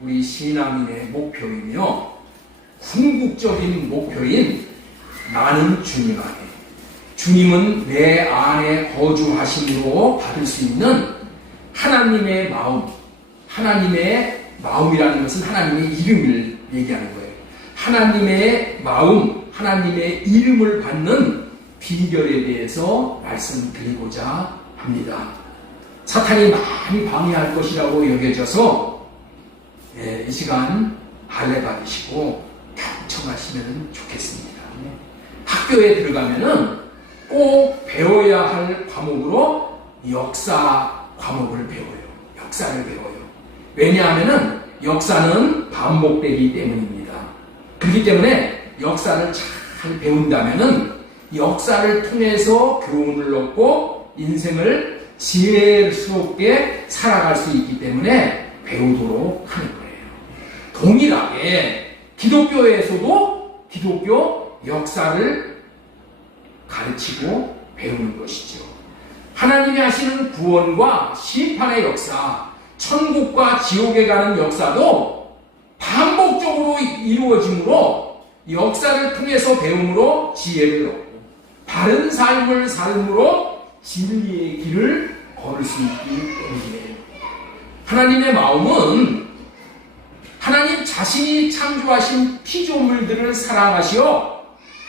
우리 신앙인의 목표이며 궁극적인 목표인 나는 주님 안에, 주님은 내 안에 거주하심으로 받을 수 있는 하나님의 마음, 하나님의 마음이라는 것은 하나님의 이름을 얘기하는 거예요. 하나님의 마음, 하나님의 이름을 받는 비결에 대해서 말씀드리고자 합니다. 사탄이 많이 방해할 것이라고 여겨져서 이 시간 할례 받으시고 경청하시면 좋겠습니다. 학교에 들어가면은 꼭 배워야 할 과목으로 역사 과목을 배워요. 역사를 배워요. 왜냐하면은 역사는 반복되기 때문입니다. 그렇기 때문에 역사를 잘 배운다면은 역사를 통해서 교훈을 얻고 인생을 지혜스럽게 살아갈 수 있기 때문에 배우도록 하는 거예요. 동일하게 기독교에서도 기독교 역사를 가르치고 배우는 것이죠. 하나님이 하시는 구원과 심판의 역사, 천국과 지옥에 가는 역사도 반복적으로 이루어지므로 역사를 통해서 배움으로 지혜를 얻고 바른 삶을 삶으로 진리의 길을 걸을 수 있기 때문이에요. 하나님의 마음은 하나님 자신이 창조하신 피조물들을 사랑하시어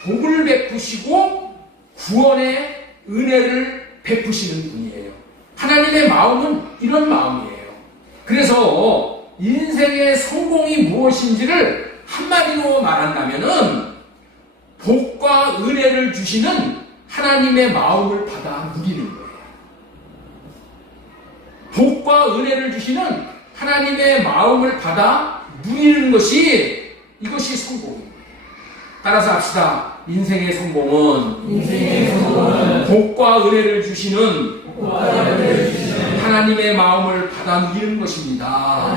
복을 베푸시고 구원의 은혜를 베푸시는 분이에요. 하나님의 마음은 이런 마음이에요. 그래서 인생의 성공이 무엇인지를 한마디로 말한다면은 복과 은혜를 주시는 하나님의 마음을 받아 누리는 거예요. 복과 은혜를 주시는 하나님의 마음을 받아 누리는 것이 이것이 성공입니다. 따라서 합시다. 인생의 성공은 복과 은혜를 주시는 하나님의 마음을 받아 누리는 것입니다.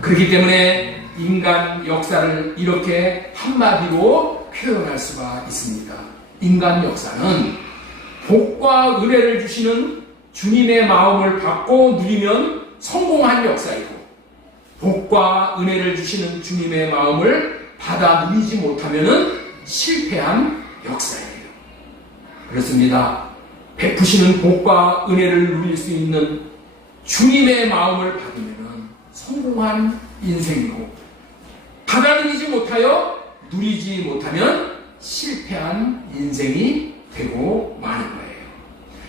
그렇기 때문에 인간 역사를 이렇게 한마디로 표현할 수가 있습니다. 인간 역사는 복과 은혜를 주시는 주님의 마음을 받고 누리면 성공한 역사이고, 복과 은혜를 주시는 주님의 마음을 받아 누리지 못하면 실패한 역사예요. 그렇습니다. 베푸시는 복과 은혜를 누릴 수 있는 주님의 마음을 받으면 성공한 인생이고, 받아 누리지 못하여 누리지 못하면 실패한 인생이 되고 마는 거예요.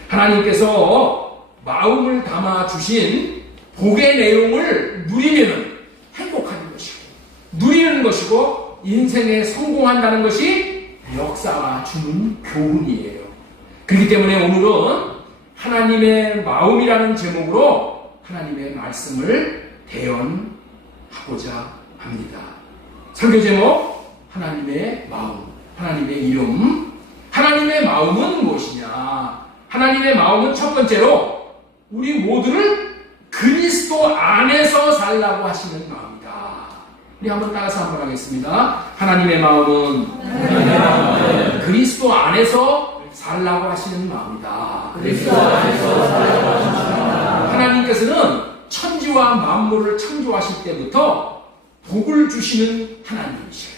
하나님께서 마음을 담아 주신 복의 내용을 누리면 행복한 것이고, 누리는 것이고, 인생에 성공한다는 것이 역사가 주는 교훈이에요. 그렇기 때문에 오늘은 하나님의 마음이라는 제목으로 하나님의 말씀을 대언하고자 합니다. 설교 제목, 하나님의 마음, 하나님의 이름. 하나님의 마음은 무엇이냐? 하나님의 마음은 첫 번째로 우리 모두를 그리스도 안에서 살라고 하시는 마음이다. 우리 한번 따라서 한번 하겠습니다. 하나님의 마음은 그리스도 안에서 살라고 하시는 마음이다. 그리스도 안에서 살라고 하시는 마음이다. 하나님께서는 천지와 만물을 창조하실 때부터 복을 주시는 하나님이세요.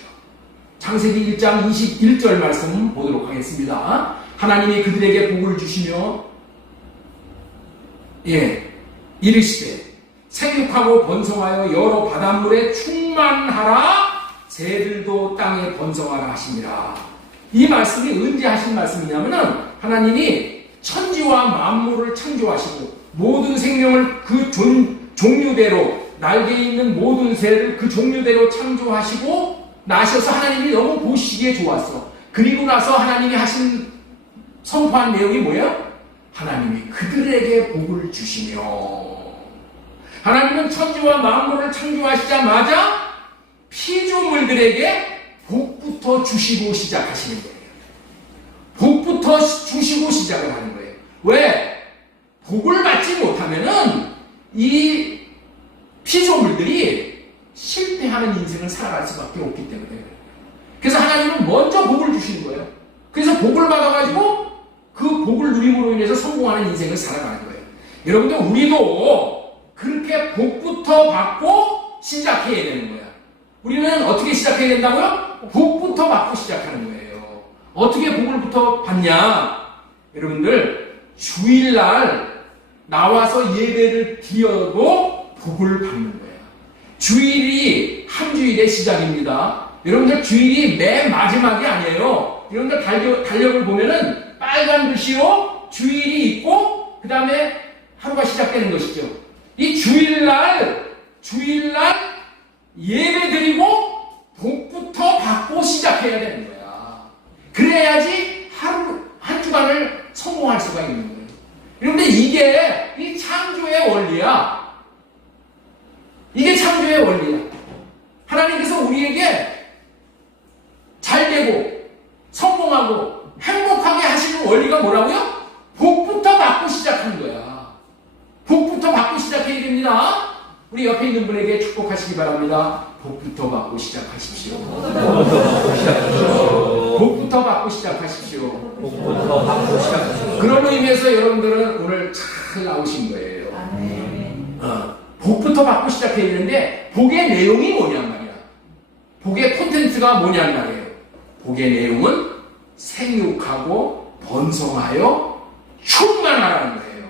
창세기 1장 21절 말씀 보도록 하겠습니다. 하나님이 그들에게 복을 주시며 이르시되 생육하고 번성하여 여러 바닷물에 충만하라, 새들도 땅에 번성하라 하시니라. 이 말씀이 언제 하신 말씀이냐면은 하나님이 천지와 만물을 창조하시고 모든 생명을 그 종류대로, 날개 있는 모든 새를 그 종류대로 창조하시고 나셔서 하나님이 너무 보시기에 좋았어. 그리고 나서 하나님이 하신 선포한 내용이 뭐예요? 하나님이 그들에게 복을 주시며, 하나님은 천지와 만물을 창조하시자마자 피조물들에게 복부터 주시고 시작하시는 거예요. 복부터 주시고 시작을 하는 거예요. 왜? 복을 받지 못하면은 이 피조물들이 실패하는 인생을 살아갈 수밖에 없기 때문에. 그래서 하나님은 먼저 복을 주시는 거예요. 그래서 복을 받아가지고 그 복을 누림으로 인해서 성공하는 인생을 살아가는 거예요. 여러분들, 우리도 그렇게 복부터 받고 시작해야 되는 거야. 우리는 어떻게 시작해야 된다고요? 복부터 받고 시작하는 거예요. 어떻게 복을부터 받냐? 여러분들 주일날 나와서 예배를 드려도 복을 받는 거야. 주일이 한 주일의 시작입니다. 여러분들 주일이 맨 마지막이 아니에요. 여러분들 달력을 보면은 빨간 글씨로 주일이 있고 그 다음에 하루가 시작되는 것이죠. 이 주일날 예배 드리고 복부터 받고 시작해야 되는 거야. 그래야지 한 주간을 성공할 수가 있는 거예요. 그런데 이게 이 창조의 원리야. 이게 창조의 원리야. 하나님께서 우리에게 잘 되고 성공하고 행복하게 하시는 원리가 뭐라고요? 복부터 받고 시작하는 거야. 복부터 받고 시작해야 됩니다. 우리 옆에 있는 분에게 축복하시기 바랍니다. 복부터 받고 시작하십시오. 복부터 받고 시작하십시오. 복부터 받고 시작하십시오. 그런 의미에서 여러분들은 오늘 잘 나오신 거예요. 복부터 받고 시작해야 되는데 복의 내용이 뭐냔 말이야. 복의 콘텐츠가 뭐냔 말이에요. 복의 내용은 생육하고 번성하여 충만하라는 거예요.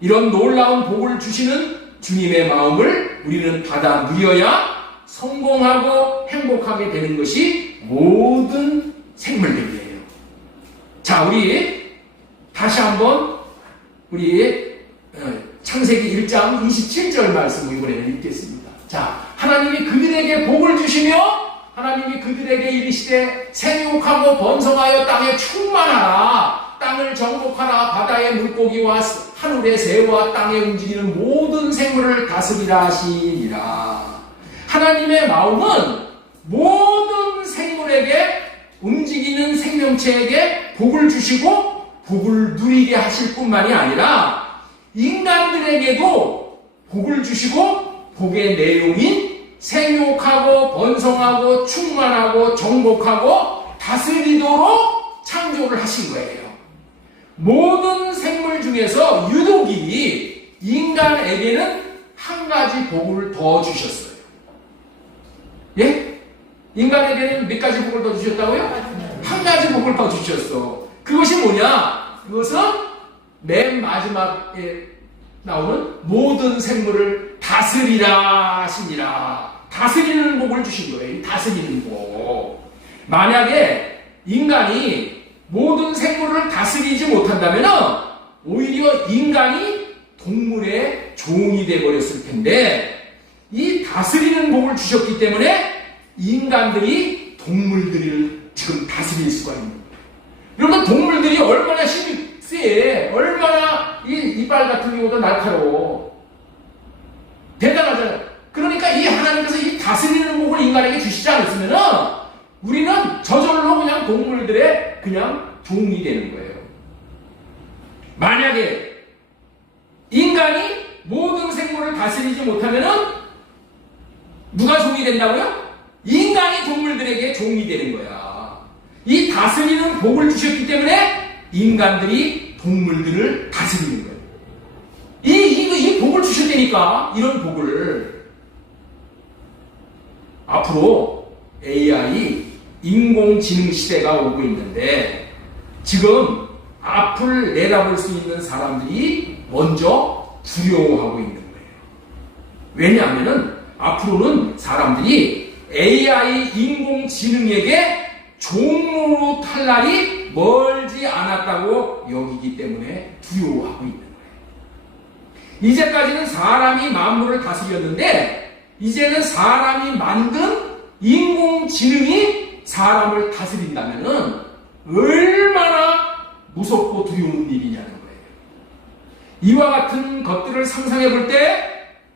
이런 놀라운 복을 주시는 주님의 마음을 우리는 받아 누려야 성공하고 행복하게 되는 것이 모든 생물들이에요. 자, 우리 다시 한번 우리 창세기 1장 27절 말씀을 이번에는 읽겠습니다. 자, 하나님이 그들에게 복을 주시며 하나님이 그들에게 이르시되 생육하고 번성하여 땅에 충만하라. 땅을 정복하라. 바다의 물고기와 하늘의 새와 땅에 움직이는 모든 생물을 다스리라 하시니라. 하나님의 마음은 모든 생물에게 움직이는 생명체에게 복을 주시고 복을 누리게 하실 뿐만이 아니라 인간들에게도 복을 주시고 복의 내용인 생육하고 번성하고 충만하고 정복하고 다스리도록 창조를 하신 거예요. 모든 생물 중에서 유독이 인간에게는 한 가지 복을 더 주셨어요. 예? 인간에게는 몇 가지 복을 더 주셨다고요? 한 가지 복을 더 주셨어. 그것이 뭐냐? 그것은 맨 마지막에 나오는 모든 생물을 다스리라 하시니라. 다스리는 복을 주신 거예요. 다스리는 복. 만약에 인간이 모든 생물을 다스리지 못한다면 오히려 인간이 동물의 종이 되어버렸을 텐데 이 다스리는 복을 주셨기 때문에 인간들이 동물들을 지금 다스릴 수가 있는 거예요. 여러분, 동물들이 얼마나 힘이 세, 얼마나 이빨 같은 경우도 날카로워. 대단하잖아요. 그러니까 이 하나님께서 이 다스리는 복을 인간에게 주시지 않았으면 우리는 저절로 그냥 동물들의 그냥 종이 되는 거예요. 만약에 인간이 모든 생물을 다스리지 못하면 누가 종이 된다고요? 인간이 동물들에게 종이 되는 거야. 이 다스리는 복을 주셨기 때문에 인간들이 동물들을 다스리는 거예요. 이 복을 주셨다니까, 이런 복을. 앞으로 AI, 인공지능 시대가 오고 있는데 지금 앞을 내다볼 수 있는 사람들이 먼저 두려워하고 있는 거예요. 왜냐하면 앞으로는 사람들이 AI, 인공지능에게 종으로 탈 날이 멀지 않았다고 여기기 때문에 두려워하고 있는 거예요. 이제까지는 사람이 만물을 다스렸는데 이제는 사람이 만든 인공지능이 사람을 다스린다면 얼마나 무섭고 두려운 일이냐는 거예요. 이와 같은 것들을 상상해 볼 때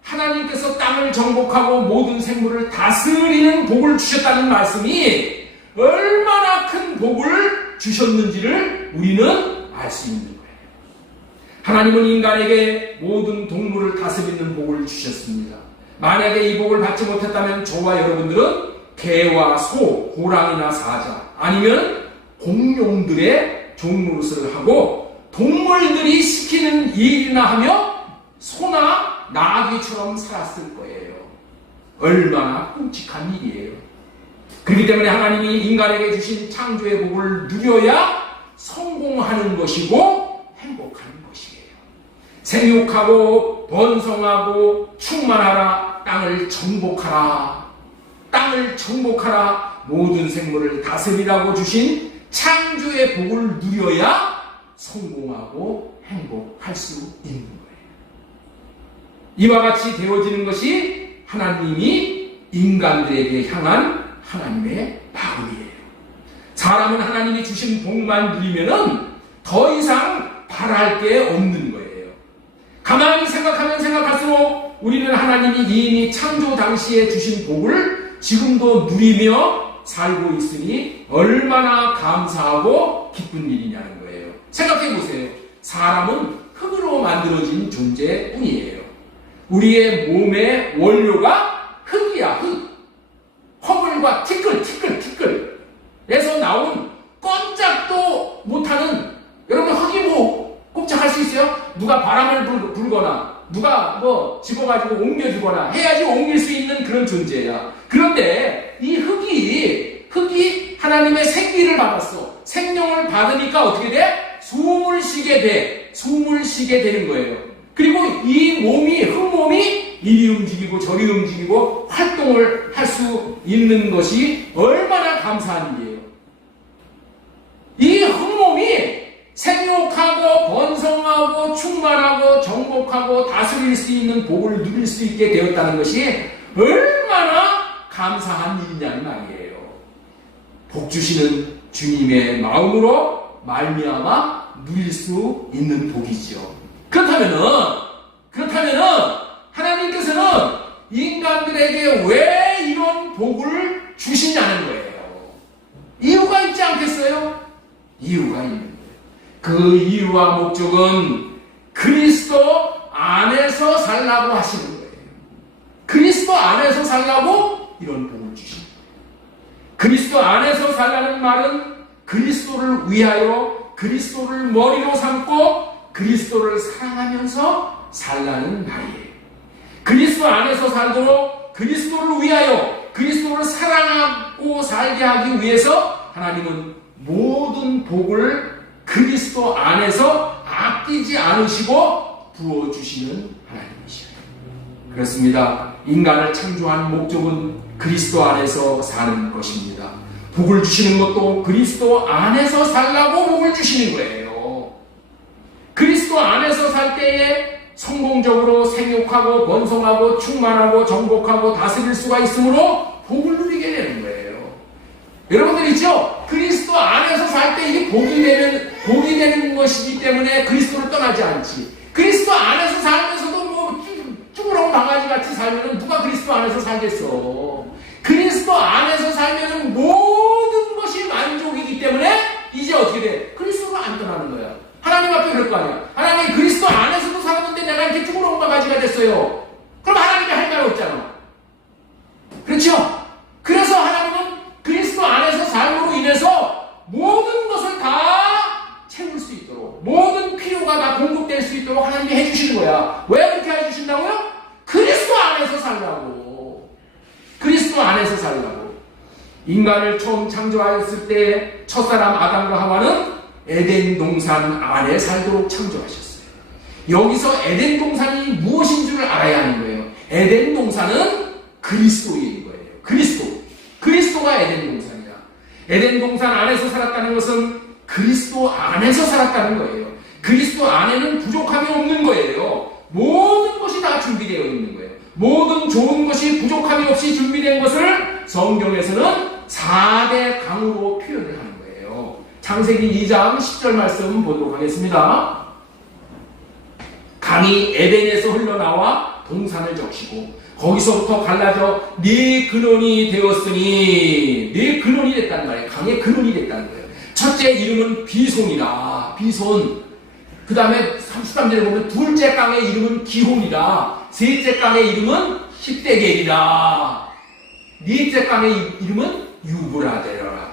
하나님께서 땅을 정복하고 모든 생물을 다스리는 복을 주셨다는 말씀이 얼마나 큰 복을 주셨는지를 우리는 알 수 있는 거예요. 하나님은 인간에게 모든 동물을 다스리는 복을 주셨습니다. 만약에 이 복을 받지 못했다면 저와 여러분들은 개와 소, 호랑이나 사자 아니면 공룡들의 종노릇을 하고 동물들이 시키는 일이나 하며 소나 나귀처럼 살았을 거예요. 얼마나 끔찍한 일이에요. 그렇기 때문에 하나님이 인간에게 주신 창조의 복을 누려야 성공하는 것이고 행복한 것이에요. 생육하고 번성하고 충만하라. 땅을 정복하라. 땅을 정복하라. 모든 생물을 다스리라고 주신 창조의 복을 누려야 성공하고 행복할 수 있는 거예요. 이와 같이 되어지는 것이 하나님이 인간들에게 향한 하나님의 마음이에요. 사람은 하나님이 주신 복만 누리면은 더 이상 바랄 게 없는 거예요. 가만히 생각하면 생각할수록 우리는 하나님이 이미 창조 당시에 주신 복을 지금도 누리며 살고 있으니 얼마나 감사하고 기쁜 일이냐는 거예요. 생각해 보세요. 사람은 흙으로 만들어진 존재뿐이에요. 우리의 몸의 원료가 흙이야, 흙. 허물과 티끌에서 나온 꼼짝도 못하는, 여러분 흙이 뭐 꼼짝할 수 있어요? 누가 바람을 불거나 누가 뭐 집어가지고 옮겨주거나 해야지 옮길 수 있는 그런 존재야. 그런데 이 흙이 하나님의 생기를 받았어. 생명을 받으니까 어떻게 돼? 숨을 쉬게 되는 거예요. 그리고 이 몸이, 흙몸이 이리 움직이고 저리 움직이고 활동을 할 수 있는 것이 얼마나 감사한 일이에요. 이 흙몸이 생육하고 번성하고 충만하고 정복하고 다스릴 수 있는 복을 누릴 수 있게 되었다는 것이 얼마나 감사한 일이냐는 말이에요. 복 주시는 주님의 마음으로 말미암아 누릴 수 있는 복이죠. 그렇다면은 하나님께서는 인간들에게 왜 이런 복을 주시냐는 거예요. 이유가 있지 않겠어요? 이유가 있는 거예요. 그 이유와 목적은 그리스도 안에서 살라고 하시는 거예요. 그리스도 안에서 살라고 이런 복을 주십니다. 그리스도 안에서 살라는 말은 그리스도를 위하여 그리스도를 머리로 삼고 그리스도를 사랑하면서 살라는 말이에요. 그리스도 안에서 살도록 그리스도를 위하여 그리스도를 사랑하고 살게 하기 위해서 하나님은 모든 복을 그리스도 안에서 아끼지 않으시고 부어주시는 하나님이시죠. 그렇습니다. 인간을 창조한 목적은 그리스도 안에서 사는 것입니다. 복을 주시는 것도 그리스도 안에서 살라고 복을 주시는 거예요. 그리스도 안에서 살 때에 성공적으로 생육하고 번성하고 충만하고 정복하고 다스릴 수가 있으므로 복을 누리게 되는 거예요. 여러분들 있죠? 그리스도 안에서 살 때 이게 복이 되는 것이기 때문에 그리스도를 떠나지 않지. 그리스도 안에서 살면서도 뭐 쭈그러운 강아지 같이 살면은 누가 그리스도 안에서 살겠어. 그리스도 안에서 살면은 모든 것이 만족이기 때문에 이제 어떻게 돼? 그리스도를 안 떠나는 거야. 하나님 앞에 그럴 거 아니야. 하나님 그리스도 안에서도 살았는데 내가 이렇게 쭈그러운 강아지가 됐어요. 그럼 하나님이 할 말 없잖아. 그렇죠? 그래서 하나님은 그리스도 안에서 삶으로 인해서 모든 것을 다 채울 수 있도록, 모든 필요가 다 공급될 수 있도록 하나님이 해주시는 거야. 왜 그렇게 해주신다고요? 그리스도 안에서 살라고. 그리스도 안에서 살라고. 인간을 처음 창조하였을 때 첫사람 아담과 하와는 에덴 동산 안에 살도록 창조하셨어요. 여기서 에덴 동산이 무엇인 줄을 알아야 하는 거예요. 에덴 동산은 그리스도인 거예요. 그리스도가 에덴 동산이야. 에덴 동산 안에서 살았다는 것은 그리스도 안에서 살았다는 거예요. 그리스도 안에는 부족함이 없는 거예요. 모든 것이 다 준비되어 있는 거예요. 모든 좋은 것이 부족함이 없이 준비된 것을 성경에서는 4대 강으로 표현을 하는 거예요. 창세기 2장 10절 말씀 보도록 하겠습니다. 강이 에덴에서 흘러나와 동산을 적시고 거기서부터 갈라져 네 근원이 되었으니, 네 근원이 됐다는 말이에요. 강의 근원이 됐다는 거예요. 첫째 이름은 비손이라. 비손. 그 다음에 33절에 보면 둘째 강의 이름은 기혼이라. 셋째 강의 이름은 십대겔이라. 넷째 강의 이름은 유브라데라.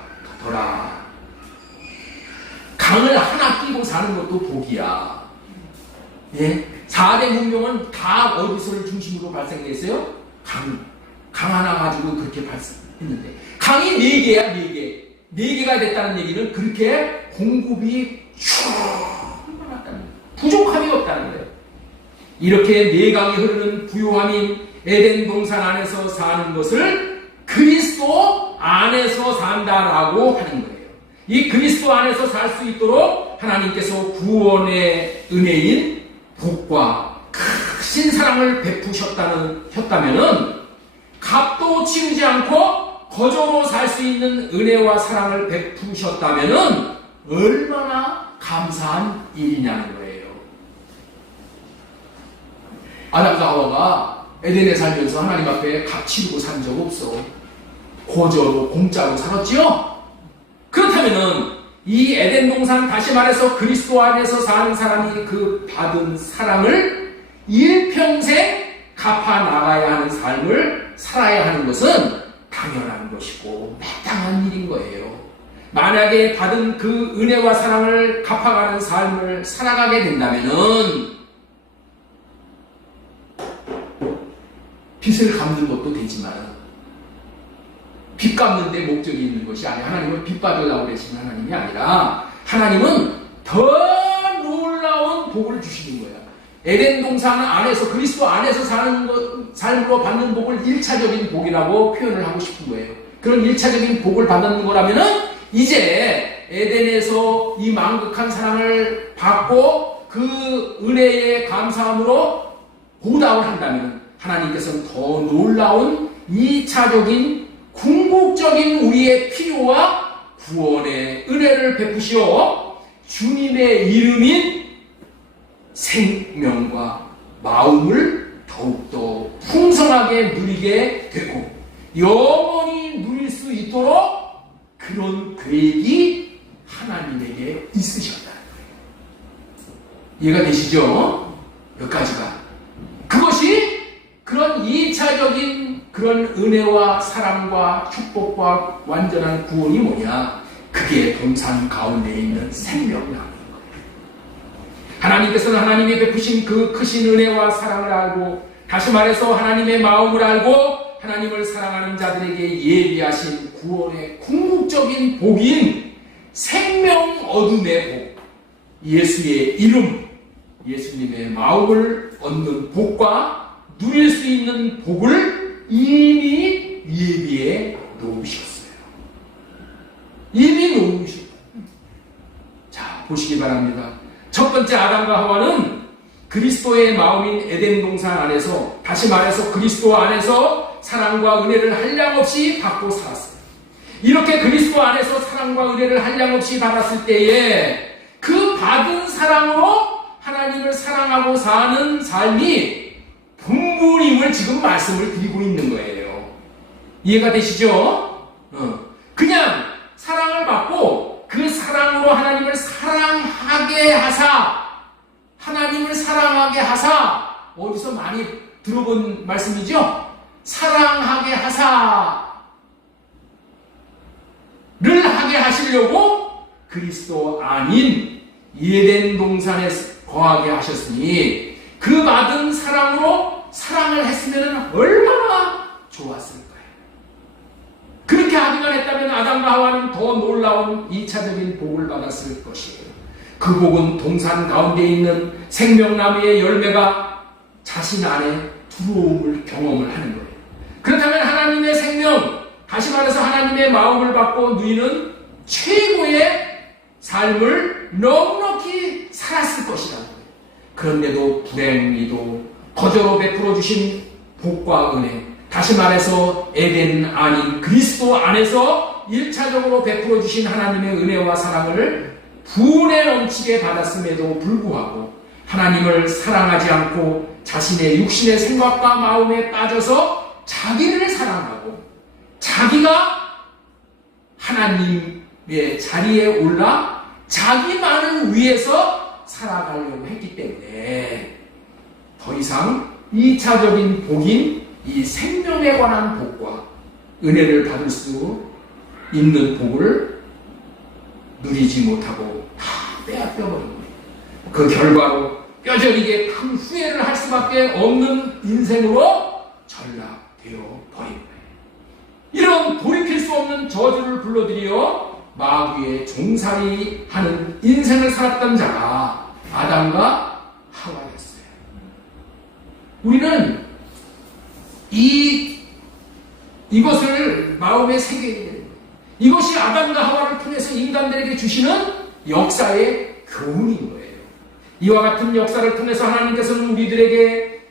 강을 하나 끼고 사는 것도 복이야. 예? 4대 문명은 다 어디서를 중심으로 발생됐어요? 강 하나 가지고 그렇게 발생했는데, 강이 4개야, 4개. 4개가 됐다는 얘기는 그렇게 공급이 충만하다는 거예요. 부족함이 없다는 거예요. 이렇게 4강이 흐르는 부요함인 에덴 동산 안에서 사는 것을 그리스도 안에서 산다라고 하는 거예요. 이 그리스도 안에서 살 수 있도록 하나님께서 구원의 은혜인 복과 크신 사랑을 베푸셨다면은 값도 치르지 않고 거저로 살 수 있는 은혜와 사랑을 베푸셨다면은 얼마나 감사한 일이냐는 거예요. 아담과 하와가 에덴에 살면서 하나님 앞에 값 치르고 산 적 없어. 거저로 공짜로 살았지요? 그렇다면은 이 에덴 동산, 다시 말해서 그리스도 안에서 사는 사람이 그 받은 사랑을 일평생 갚아 나가야 하는 삶을 살아야 하는 것은 당연한 것이고 마땅한 일인 거예요. 만약에 받은 그 은혜와 사랑을 갚아가는 삶을 살아가게 된다면은 빚을 갚는 것도 되지만 빚 갚는 데 목적이 있는 것이 아니라 하나님은 빚 받으려고 그러시는 하나님이 아니라 하나님은 더 놀라운 복을 주시는 거예요. 에덴 동산 안에서 그리스도 안에서 사는 것, 삶으로 받는 복을 1차적인 복이라고 표현을 하고 싶은 거예요. 그런 1차적인 복을 받는 거라면은 이제 에덴에서 이 만극한 사랑을 받고 그 은혜에 감사함으로 보답을 한다면 하나님께서는 더 놀라운 2차적인 궁극적인 우리의 필요와 구원의 은혜를 베푸시어 주님의 이름인 생명과 마음을 더욱더 풍성하게 누리게 되고 영원히 누릴 수 있도록 그런 계획이 하나님에게 있으셨다는 거예요. 이해가 되시죠? 여기까지가. 그것이 그런 2차적인 그런 은혜와 사랑과 축복과 완전한 구원이 뭐냐? 그게 동산 가운데 있는 생명이라는 거예요. 하나님께서는 하나님이 베푸신 그 크신 은혜와 사랑을 알고, 다시 말해서 하나님의 마음을 알고 하나님을 사랑하는 자들에게 예비하신 구원의 궁극적인 복인 생명 얻음의 복, 예수의 이름, 예수님의 마음을 얻는 복과 누릴 수 있는 복을 이미 예비해 놓으셨어요. 이미 놓으셨어요. 자, 보시기 바랍니다. 첫 번째 아담과 하와는 그리스도의 마음인 에덴 동산 안에서, 다시 말해서 그리스도 안에서 사랑과 은혜를 한량없이 받고 살았어요. 이렇게 그리스도 안에서 사랑과 은혜를 한량없이 받았을 때에 그 받은 사랑으로 하나님을 사랑하고 사는 삶이 분분임을 지금 말씀을 드리고 있는 거예요. 이해가 되시죠? 그냥 사랑을 받고 그 사랑으로 하나님을 사랑하게 하사, 하나님을 사랑하게 하사, 어디서 많이 들어본 말씀이죠? 사랑하게 하사를 하게 하시려고 그리스도 아닌 에덴 동산에 거하게 하셨으니 그 받은 사랑으로 사랑을 했으면 얼마나 좋았을까요? 그렇게 하기만 했다면 아담과 하와는 더 놀라운 2차적인 복을 받았을 것이에요. 그 복은 동산 가운데 있는 생명나무의 열매가 자신 안에 들어옴을 경험을 하는 거예요. 그렇다면 하나님의 생명, 다시 말해서 하나님의 마음을 받고 누리는 최고의 삶을 넉넉히 살았을 것이라는 거예요. 그런데도 불행히도 거저로 베풀어 주신 복과 은혜, 다시 말해서 에덴 아닌 그리스도 안에서 1차적으로 베풀어 주신 하나님의 은혜와 사랑을 분에 넘치게 받았음에도 불구하고 하나님을 사랑하지 않고 자신의 육신의 생각과 마음에 빠져서 자기를 사랑하고 자기가 하나님의 자리에 올라 자기만을 위해서 살아가려고 했기 때문에 더 이상 2차적인 복인 이 생명에 관한 복과 은혜를 받을 수 있는 복을 누리지 못하고 다 빼앗겨버린 거예요. 그 결과로 뼈저리게 큰 후회를 할 수밖에 없는 인생으로 전락되어 버린 거예요. 이런 돌이킬 수 없는 저주를 불러들여 마귀의 종살이 하는 인생을 살았던 자가 아담과 하와였어요. 우리는 이것을 마음에 새겨야 돼요. 이것이 아담과 하와를 통해서 인간들에게 주시는 역사의 교훈인 거예요. 이와 같은 역사를 통해서 하나님께서는 우리들에게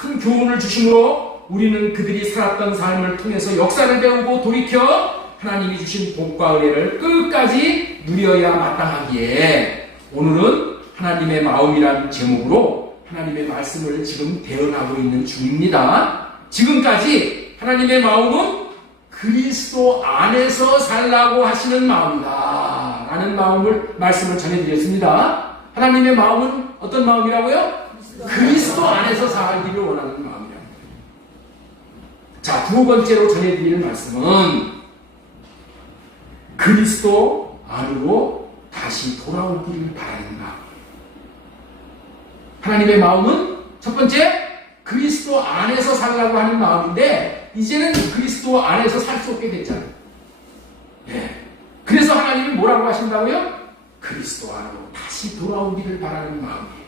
큰 교훈을 주심으로 우리는 그들이 살았던 삶을 통해서 역사를 배우고 돌이켜 하나님이 주신 복과 은혜를 끝까지 누려야 마땅하기에 오늘은 하나님의 마음이라는 제목으로 하나님의 말씀을 지금 대언하고 있는 중입니다. 지금까지 하나님의 마음은 그리스도 안에서 살라고 하시는 마음이다 라는 말씀을 전해드렸습니다. 하나님의 마음은 어떤 마음이라고요? 그리스도 안에서 살기를 원하는 마음이랍니다. 자, 두 번째로 전해드리는 말씀은 그리스도 안으로 다시 돌아오기를 바라는 마음. 하나님의 마음은 첫 번째 그리스도 안에서 살라고 하는 마음인데 이제는 그리스도 안에서 살 수 없게 됐잖아요. 예. 그래서 하나님은 뭐라고 하신다고요? 그리스도 안으로 다시 돌아오기를 바라는 마음이에요.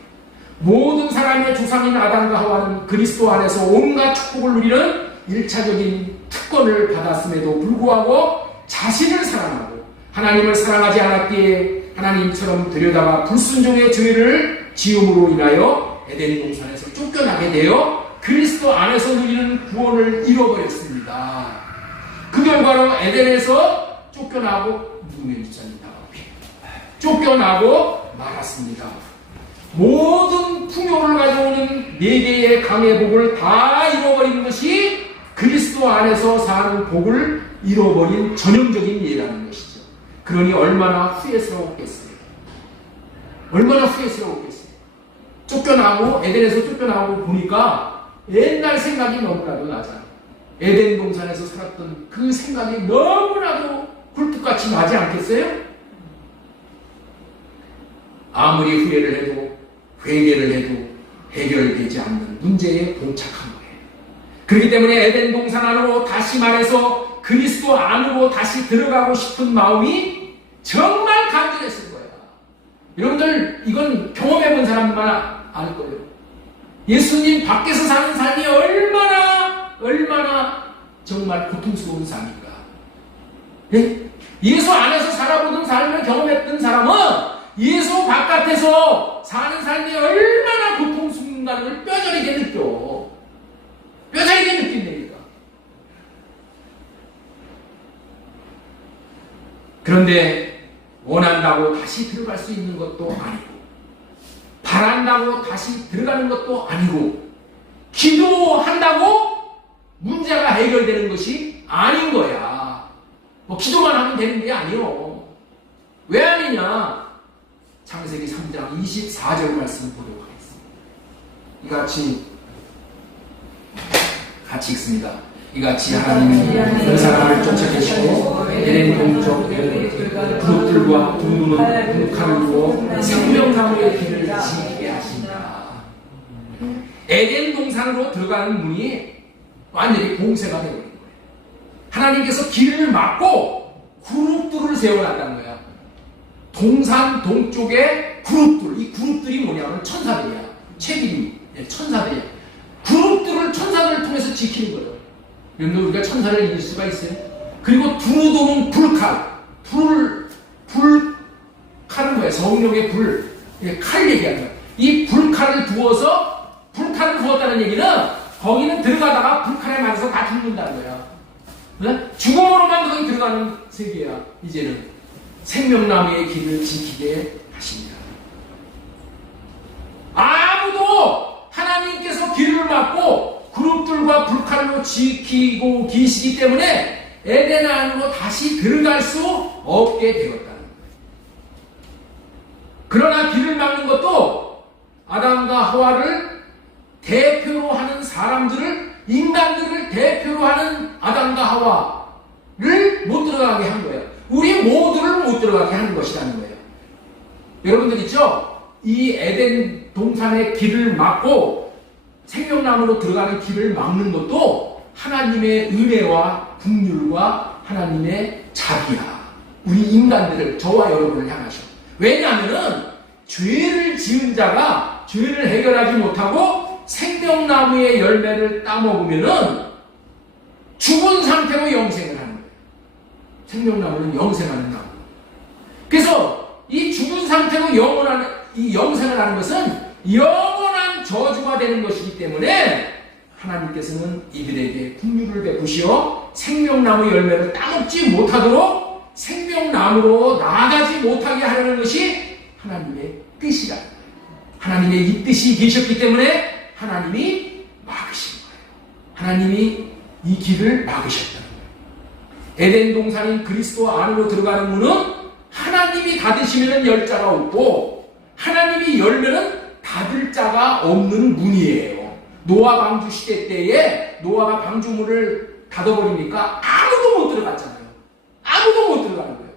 모든 사람의 조상인 아담과 하와는 그리스도 안에서 온갖 축복을 누리는 1차적인 특권을 받았음에도 불구하고 자신을 사랑하고 하나님을 사랑하지 않았기에 하나님처럼 들여다가 불순종의 죄를 지음으로 인하여 에덴 동산에서 쫓겨나게 되어 그리스도 안에서 누리는 구원을 잃어버렸습니다. 그 결과로 에덴에서 쫓겨나고 쫓겨나고 말았습니다. 모든 풍요를 가져오는 4개의 강의 복을 다 잃어버리는 것이 그리스도 안에서 사는 복을 잃어버린 전형적인 예라는 것이죠. 그러니 얼마나 후회스러웠겠어요. 얼마나 후회스러웠겠어요. 쫓겨나고 에덴에서 쫓겨나고 보니까 옛날 생각이 너무나도 나잖아요. 에덴 동산에서 살았던 그 생각이 너무나도 굴뚝같이 나지 않겠어요? 아무리 후회를 해도 회개를 해도 해결되지 않는 문제에 봉착한 거예요. 그렇기 때문에 에덴 동산 안으로 다시 말해서 그리스도 안으로 다시 들어가고 싶은 마음이 정말 간절했을 거예요. 여러분들 이건 경험해본 사람만 알 거예요. 예수님 밖에서 사는 삶이 얼마나 정말 고통스러운 삶인가. 예? 예수 안에서 살아보던 삶을 경험했던 사람은 예수 바깥에서 사는 삶이 얼마나 고통스러운다는 걸 뼈저리게 느껴. 뼈저리게 느낀다니까. 그런데 원한다고 다시 들어갈 수 있는 것도 아니고 바란다고 다시 들어가는 것도 아니고 기도한다고 문제가 해결되는 것이 아닌 거야. 뭐 기도만 하면 되는 게 아니요. 왜 아니냐? 창세기 3장 24절 말씀 보도록 하겠습니다. 같이 읽습니다. 이같이 하나님은 그 사람을 쫓아내시고 에덴 동쪽 그룹들과 동문은 칼을 두어 생명나무의 길을 지키게 하신다. 에덴 동산으로 들어가는 문이 완전히 봉쇄가 되어버린 거예요. 하나님께서 길을 막고 그룹들을 세워놨다는 거야. 동산 동쪽에 그룹들, 이 그룹들이 뭐냐면 천사들이야. 책임이 천사들이야. 그룹들을 천사들을 통해서 지키는 거예요. 여러분들 우리가 천사를 이길 수가 있어요. 그리고 두루 도는 불칼은 뭐예요? 성령의 불, 칼 얘기하는 거예요. 이 불칼을 두어서 불칼을 두었다는 얘기는 거기는 들어가다가 불칼에 맞아서 다 죽는다는 거야. 네? 죽음으로만 거기 들어가는 세계야. 이제는 생명나무의 길을 지키게 하십니다. 아무도 하나님께서 길을 막고 그룹들과 불칼로 지키고 계시기 때문에 에덴 안으로 다시 들어갈 수 없게 되었다는 거예요. 그러나 길을 막는 것도 아담과 하와를 대표로 하는 사람들을, 인간들을 대표로 하는 아담과 하와를 못 들어가게 한 거예요. 우리 모두를 못 들어가게 하는 것이라는 거예요. 여러분들 있죠? 이 에덴 동산의 길을 막고 생명나무로 들어가는 길을 막는 것도 하나님의 은혜와 긍휼과 하나님의 자비야. 우리 인간들을, 저와 여러분을 향하셔. 왜냐하면은 죄를 지은 자가 죄를 해결하지 못하고 생명나무의 열매를 따먹으면은 죽은 상태로 영생을 하는 거예요. 생명나무는 영생하는 나무. 그래서 이 죽은 상태로 이 영생을 하는 것은 영원한 저주가 되는 것이기 때문에 하나님께서는 이들에게 긍휼을 베푸시어 생명나무 열매를 따먹지 못하도록 생명나무로 나아가지 못하게 하려는 것이 하나님의 뜻이다. 하나님의 이 뜻이 계셨기 때문에 하나님이 막으신 거예요. 하나님이 이 길을 막으셨다는 거예요. 에덴 동산인 그리스도 안으로 들어가는 문은 하나님이 닫으시면 열 자가 없고 하나님이 열면은 닫을 자가 없는 문이에요. 노아 방주 시대 때에 노아가 방주문을 닫아버리니까 아무도 못 들어갔잖아요. 아무도 못 들어가는 거예요.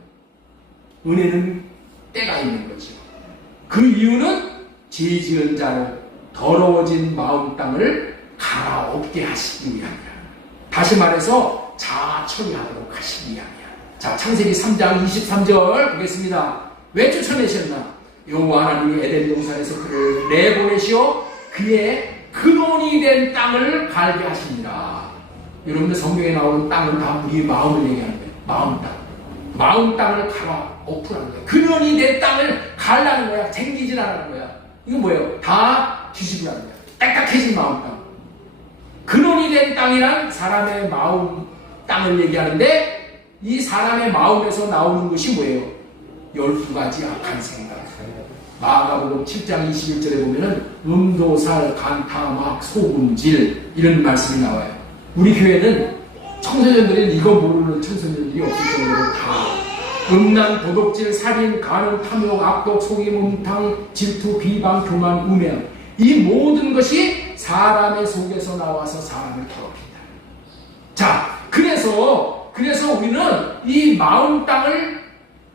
은혜는 때가 있는 거죠. 그 이유는 죄 지은 자로 더러워진 마음 땅을 갈아엎게 하시기 위함이야. 다시 말해서 자아 처리하도록 하시기 위함이야. 자, 창세기 3장 23절 보겠습니다. 왜 쫓아내셨나? 여호와 하나님이 에덴 동산에서 그를 내보내시어 그의 근원이 된 땅을 갈게 하십니다. 여러분들 성경에 나오는 땅은 다 우리 마음을 얘기하는 거예요. 마음 땅. 마음 땅을 갈아엎으라는 거예요. 근원이 된 땅을 갈라는 거야. 쟁기질 않는 거야. 이건 뭐예요? 다 뒤집으라는 거야. 딱딱해진 마음 땅. 근원이 된 땅이란 사람의 마음 땅을 얘기하는데 이 사람의 마음에서 나오는 것이 뭐예요? 12가지 악한 생각. 마가복음 7장 21절에 보면은 음도살, 간타막, 소금질 이런 말씀이 나와요. 우리 교회는 청소년들은 이거 모르는 청소년들이 없을 정도로 다 음란, 도덕질, 살인, 간음, 탐욕, 악독, 속임, 음탕, 질투, 비방, 교만, 우매함 이 모든 것이 사람의 속에서 나와서 사람을 더럽힌다. 자, 그래서 우리는 이 마음 땅을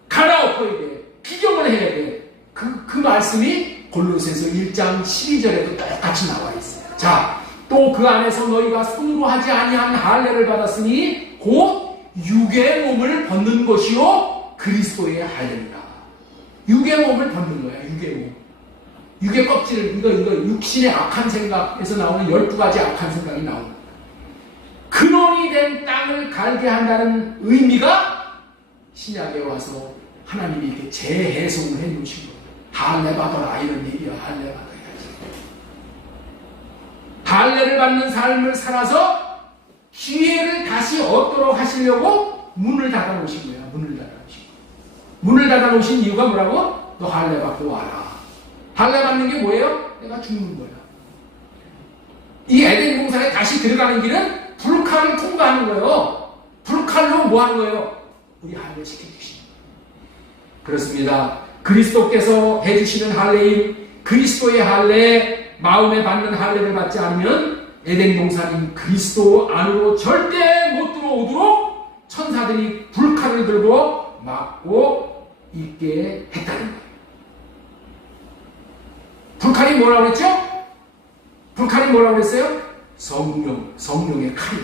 갈아엎어야 돼. 비경을 해야 돼. 그 말씀이 골로새서 1장 12절에도 똑같이 나와 있어요. 자, 또 그 안에서 너희가 손으로 하지 아니한 할례를 받았으니 곧 육의 몸을 벗는 것이요 그리스도의 할례니라. 육의 몸을 벗는 거야. 육의 몸. 육의 껍질을 이거 육신의 악한 생각에서 나오는 12가지 악한 생각이 나오는 거야. 근원이 된 땅을 갈게 한다는 의미가 신약에 와서 하나님이 이렇게 재해석을 해 놓으신 거예요. 할례 받아라 이런 얘기야. 할례 받아야지. 할례를 받는 삶을 살아서 기회를 다시 얻도록 하시려고 문을 닫아 놓으신 거야. 문을 닫아 놓으신 이유가 뭐라고? 너 할례 받고 와라. 할례 받는 게 뭐예요? 내가 죽는 거야. 이 에덴 동산에 다시 들어가는 길은 불칼을 통과하는 거예요. 불칼로 뭐 하는 거예요? 우리 할례 시켜주시는 거예요. 그렇습니다. 그리스도께서 해주시는 할례인 그리스도의 할례, 마음에 받는 할례를 받지 않으면 에덴 동산인 그리스도 안으로 절대 못 들어오도록 천사들이 불칼을 들고 막고 있게 했다는 거예요. 불칼이 뭐라고 그랬죠? 불칼이 뭐라고 그랬어요? 성령의 칼이.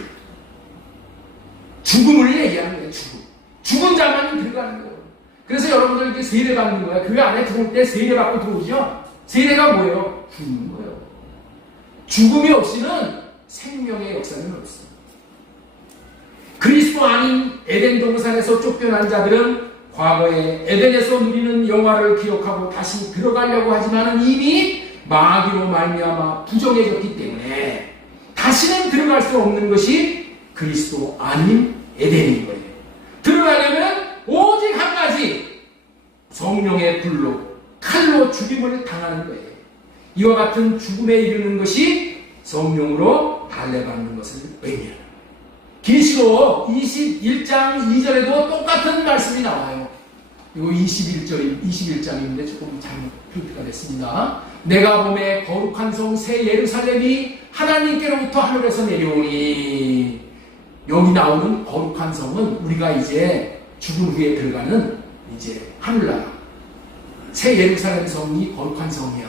죽음을 얘기하는 거예요. 죽은 자만이 들어가는 거예요. 그래서 여러분들 이렇게 세례 받는 거야. 교회 안에 들어올 때 세례 받고 들어오죠? 세례가 뭐예요? 죽는 거예요. 죽음이 없이는 생명의 역사는 없어요. 그리스도 아닌 에덴 동산에서 쫓겨난 자들은 과거에 에덴에서 누리는 영화를 기억하고 다시 들어가려고 하지만 이미 마귀로 말미암아 부정해졌기 때문에 다시는 들어갈 수 없는 것이 그리스도 아닌 에덴인 거예요. 들어가려면 오직 한 가지, 성령의 불로 칼로 죽임을 당하는 거예요. 이와 같은 죽음에 이르는 것이 성령으로 할례받는 것을 의미합니다. 계시록 21장 2절에도 똑같은 말씀이 나와요. 이거 21장인데 조금 잘못 표기가 됐습니다. 내가 봄에 거룩한 성 새 예루살렘이 하나님께로부터 하늘에서 내려오니. 여기 나오는 거룩한 성은 우리가 이제 죽은 후에 들어가는 이제 하늘나라 새 예루살렘 성이 거룩한 성이야.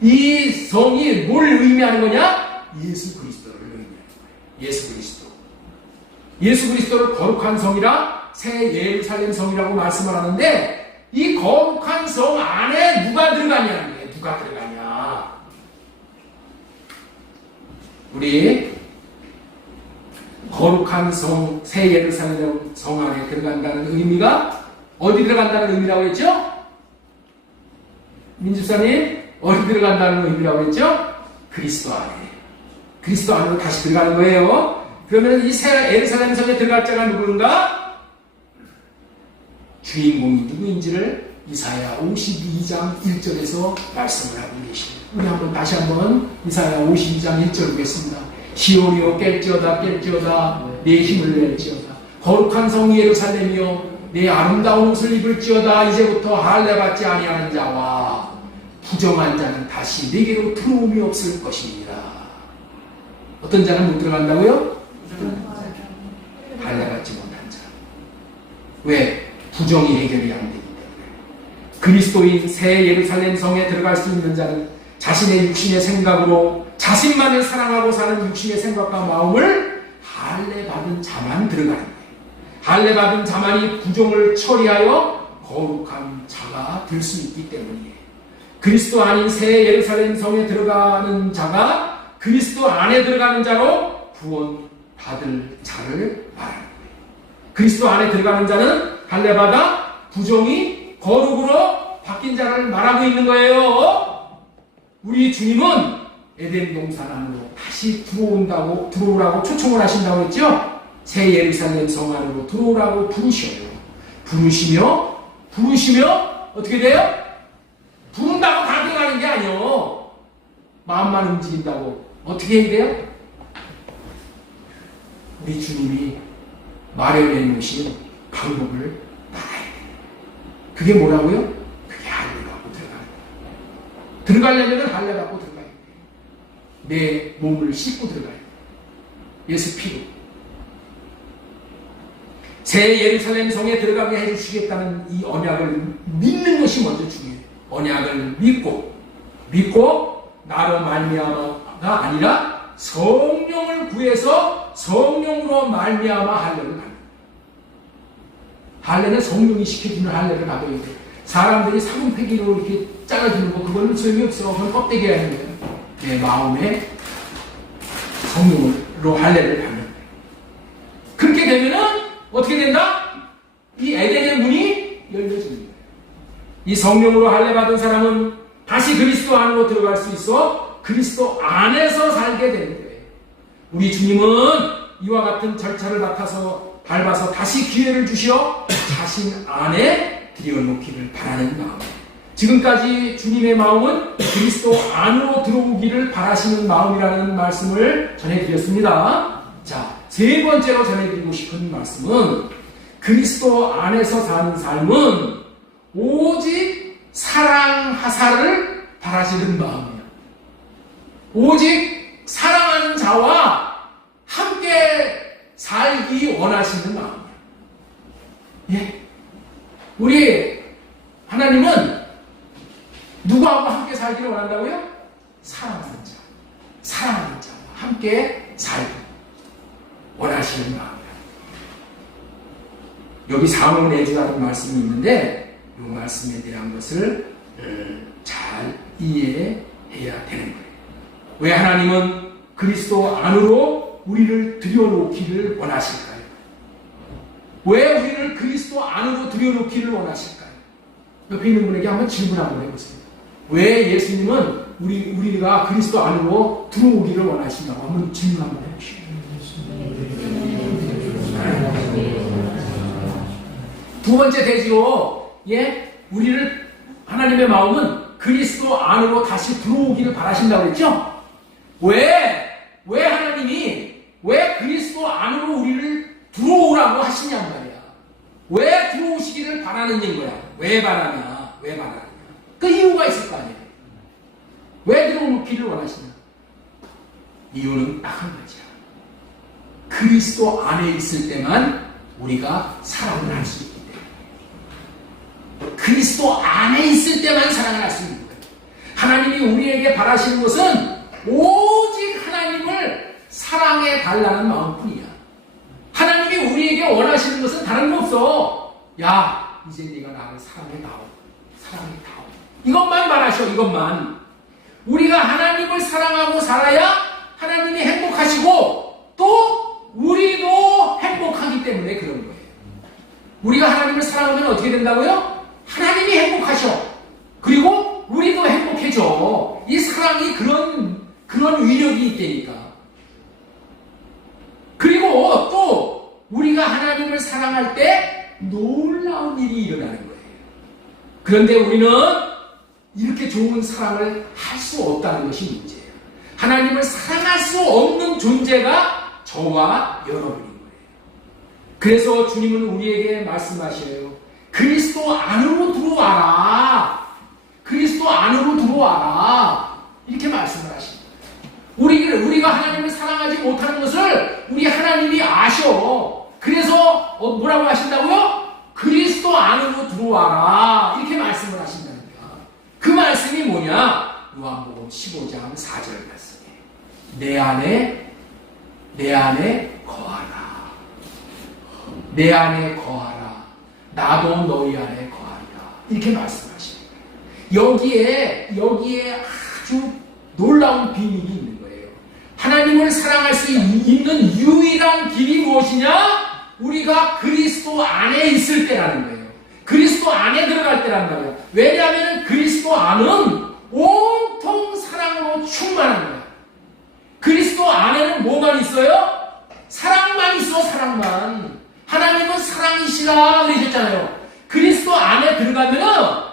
이 성이 뭘 의미하는 거냐? 예수 그리스도를 의미하는 거예요. 예수 그리스도. 예수 그리스도를 거룩한 성이라 새 예루살렘 성이라고 말씀을 하는데, 이 거룩한 성 안에 누가 들어가냐는 거예요. 누가 들어가냐? 우리 거룩한 성, 새 예루살렘 성 안에 들어간다는 의미가 어디 들어간다는 의미라고 했죠? 민집사님, 어디 들어간다는 의미라고 했죠? 그리스도 안에. 그리스도 안으로 다시 들어가는 거예요. 그러면 이 새 예루살렘 성에 들어갈 자가 누구인가? 주인공이 누구인지를 이사야 52장 1절에서 말씀을 하고 계십니다. 우리 다시 한번 이사야 52장 1절 보겠습니다. 시온이여 깰지어다 깰지어다 내 힘을 낼지어다. 거룩한 성 예루살렘이여 내 아름다운 옷을 입을지어다. 이제부터 할례받지 아니하는 자와 부정한 자는 다시 내게로 들어옴이 없을 것입니다. 어떤 자는 못 들어간다고요? 할례받지 못한 자. 왜? 부정이 해결이 안 되기 때문에. 그리스도인 새 예루살렘 성에 들어갈 수 있는 자는 자신의 육신의 생각으로 자신만을 사랑하고 사는 육신의 생각과 마음을 할례받은 자만 들어가는 거예요. 할례받은 자만이 부정을 처리하여 거룩한 자가 될 수 있기 때문이에요. 그리스도 아닌 새 예루살렘 성에 들어가는 자가 그리스도 안에 들어가는 자로 구원받을 자를 말하는 거예요. 그리스도 안에 들어가는 자는 할례받아 부정이 거룩으로 바뀐 자를 말하고 있는 거예요. 우리 주님은 에덴 동산 안으로 다시 들어오라고 초청을 하신다고 했죠? 새 예루살렘 성 안으로 들어오라고 부르셔요. 부르시며 어떻게 돼요? 부른다고 다 들어가는 게 아니요. 마음만 움직인다고 어떻게 해야 돼요? 우리 주님이 마련해 놓으신 방법을 따라야 돼요. 그게 뭐라고요? 그게 할례받고 들어가는 거예요. 들어가려면 할례받고 들어가야 돼요. 내 몸을 씻고 들어가야 돼요. 예수 피로. 새 예루살렘 성에 들어가게 해주시겠다는 이 언약을 믿는 것이 먼저 중요해요. 언약을 믿고 나로 말미암아가 아니라 성령을 구해서 성령으로 말미암아 할례를 하는 거예요. 할례는 성령이 시켜주는 할례를 하고 있는데, 사람들이 사분폐기로 이렇게 잘라주는 거, 그거는 소용이 없어. 그건 껍데기 하는 거예요. 내 마음에 성령으로 할례를 하는 거예요. 그렇게 되면은 어떻게 된다? 이 에덴의 문이 열려지는 거예요. 이 성령으로 할례받은 사람은 다시 그리스도 안으로 들어갈 수 있어 그리스도 안에서 살게 되는 거예요. 우리 주님은 이와 같은 절차를 밟아서 다시 기회를 주시어 자신 안에 들여놓기를 바라는 마음. 지금까지 주님의 마음은 그리스도 안으로 들어오기를 바라시는 마음이라는 말씀을 전해드렸습니다. 자, 세 번째로 전해드리고 싶은 말씀은 그리스도 안에서 사는 삶은 오직 사랑하사를 바라시는 마음이에요. 오직 사랑하는 자와 함께 살기 원하시는 마음이에요. 예? 우리 하나님은 누구하고 함께 살기를 원한다고요? 사랑하는 자와 함께 살기 원하시는 마음이에요. 여기 사명을 내주라는 말씀이 있는데 이 말씀에 대한 것을 잘 이해해야 되는 거예요. 왜 하나님은 그리스도 안으로 우리를 들여놓기를 원하실까요? 왜 우리를 그리스도 안으로 들여놓기를 원하실까요? 옆에 있는 분에게 한번 질문 한번 해보세요. 왜 예수님은 우리가 그리스도 안으로 들어오기를 원하시냐고 한번 질문 한번 해보시죠. 두 번째 되지요. 예? 우리를 하나님의 마음은 그리스도 안으로 다시 들어오기를 바라신다고 했죠? 왜 하나님이 왜 그리스도 안으로 우리를 들어오라고 하시냔 말이야. 왜 들어오시기를 바라는 거야? 왜 바라냐? 그 이유가 있을 거 아니에요. 왜 들어오기를 원하시냐? 이유는 딱 한 가지야. 그리스도 안에 있을 때만 우리가 사랑을 할 수 있기 때문에. 그리스도 안에 있을 때만 사랑을 할 수 있는 거예요. 하나님이 우리에게 바라시는 것은 오직 하나님을 사랑해 달라는 마음뿐이야. 하나님이 우리에게 원하시는 것은 다른 거 없어. 야, 이제 네가 나를 사랑해다오. 사랑해다오. 이것만 바라셔, 이것만. 우리가 하나님을 사랑하고 살아야 하나님이 행복하시고 또 우리도 행복하기 때문에 그런 거예요. 우리가 하나님을 사랑하면 어떻게 된다고요? 하나님이 행복하셔. 그리고 우리도 행복해져. 이 사랑이 그런 위력이 있다니까. 그리고 또 우리가 하나님을 사랑할 때 놀라운 일이 일어나는 거예요. 그런데 우리는 이렇게 좋은 사랑을 할 수 없다는 것이 문제예요. 하나님을 사랑할 수 없는 존재가 저와 여러분인 거예요. 그래서 주님은 우리에게 말씀하셔요. 그리스도 안으로 들어와라. 그리스도 안으로 들어와라. 이렇게 말씀을 하십니다. 우리가 하나님을 사랑하지 못하는 것을 우리 하나님이 아셔. 그래서 뭐라고 하신다고요? 그리스도 안으로 들어와라. 이렇게 말씀을 하신다는 거야. 그 말씀이 뭐냐? 요한복음 15장 4절 말씀이에요. 내 안에 거하라. 내 안에 거하라. 나도 너희 안에 거하리라. 이렇게 말씀하십니다. 여기에 아주 놀라운 비밀이 있는 거예요. 하나님을 사랑할 수 있는 유일한 길이 무엇이냐? 우리가 그리스도 안에 있을 때라는 거예요. 그리스도 안에 들어갈 때란 말이에요. 왜냐하면 그리스도 안은 온통 사랑으로 충만한 거예요. 그리스도 안에는 뭐만 있어요? 사랑만 있어, 사랑만. 하나님은 사랑이시라 그러셨잖아요. 그리스도 안에 들어가면은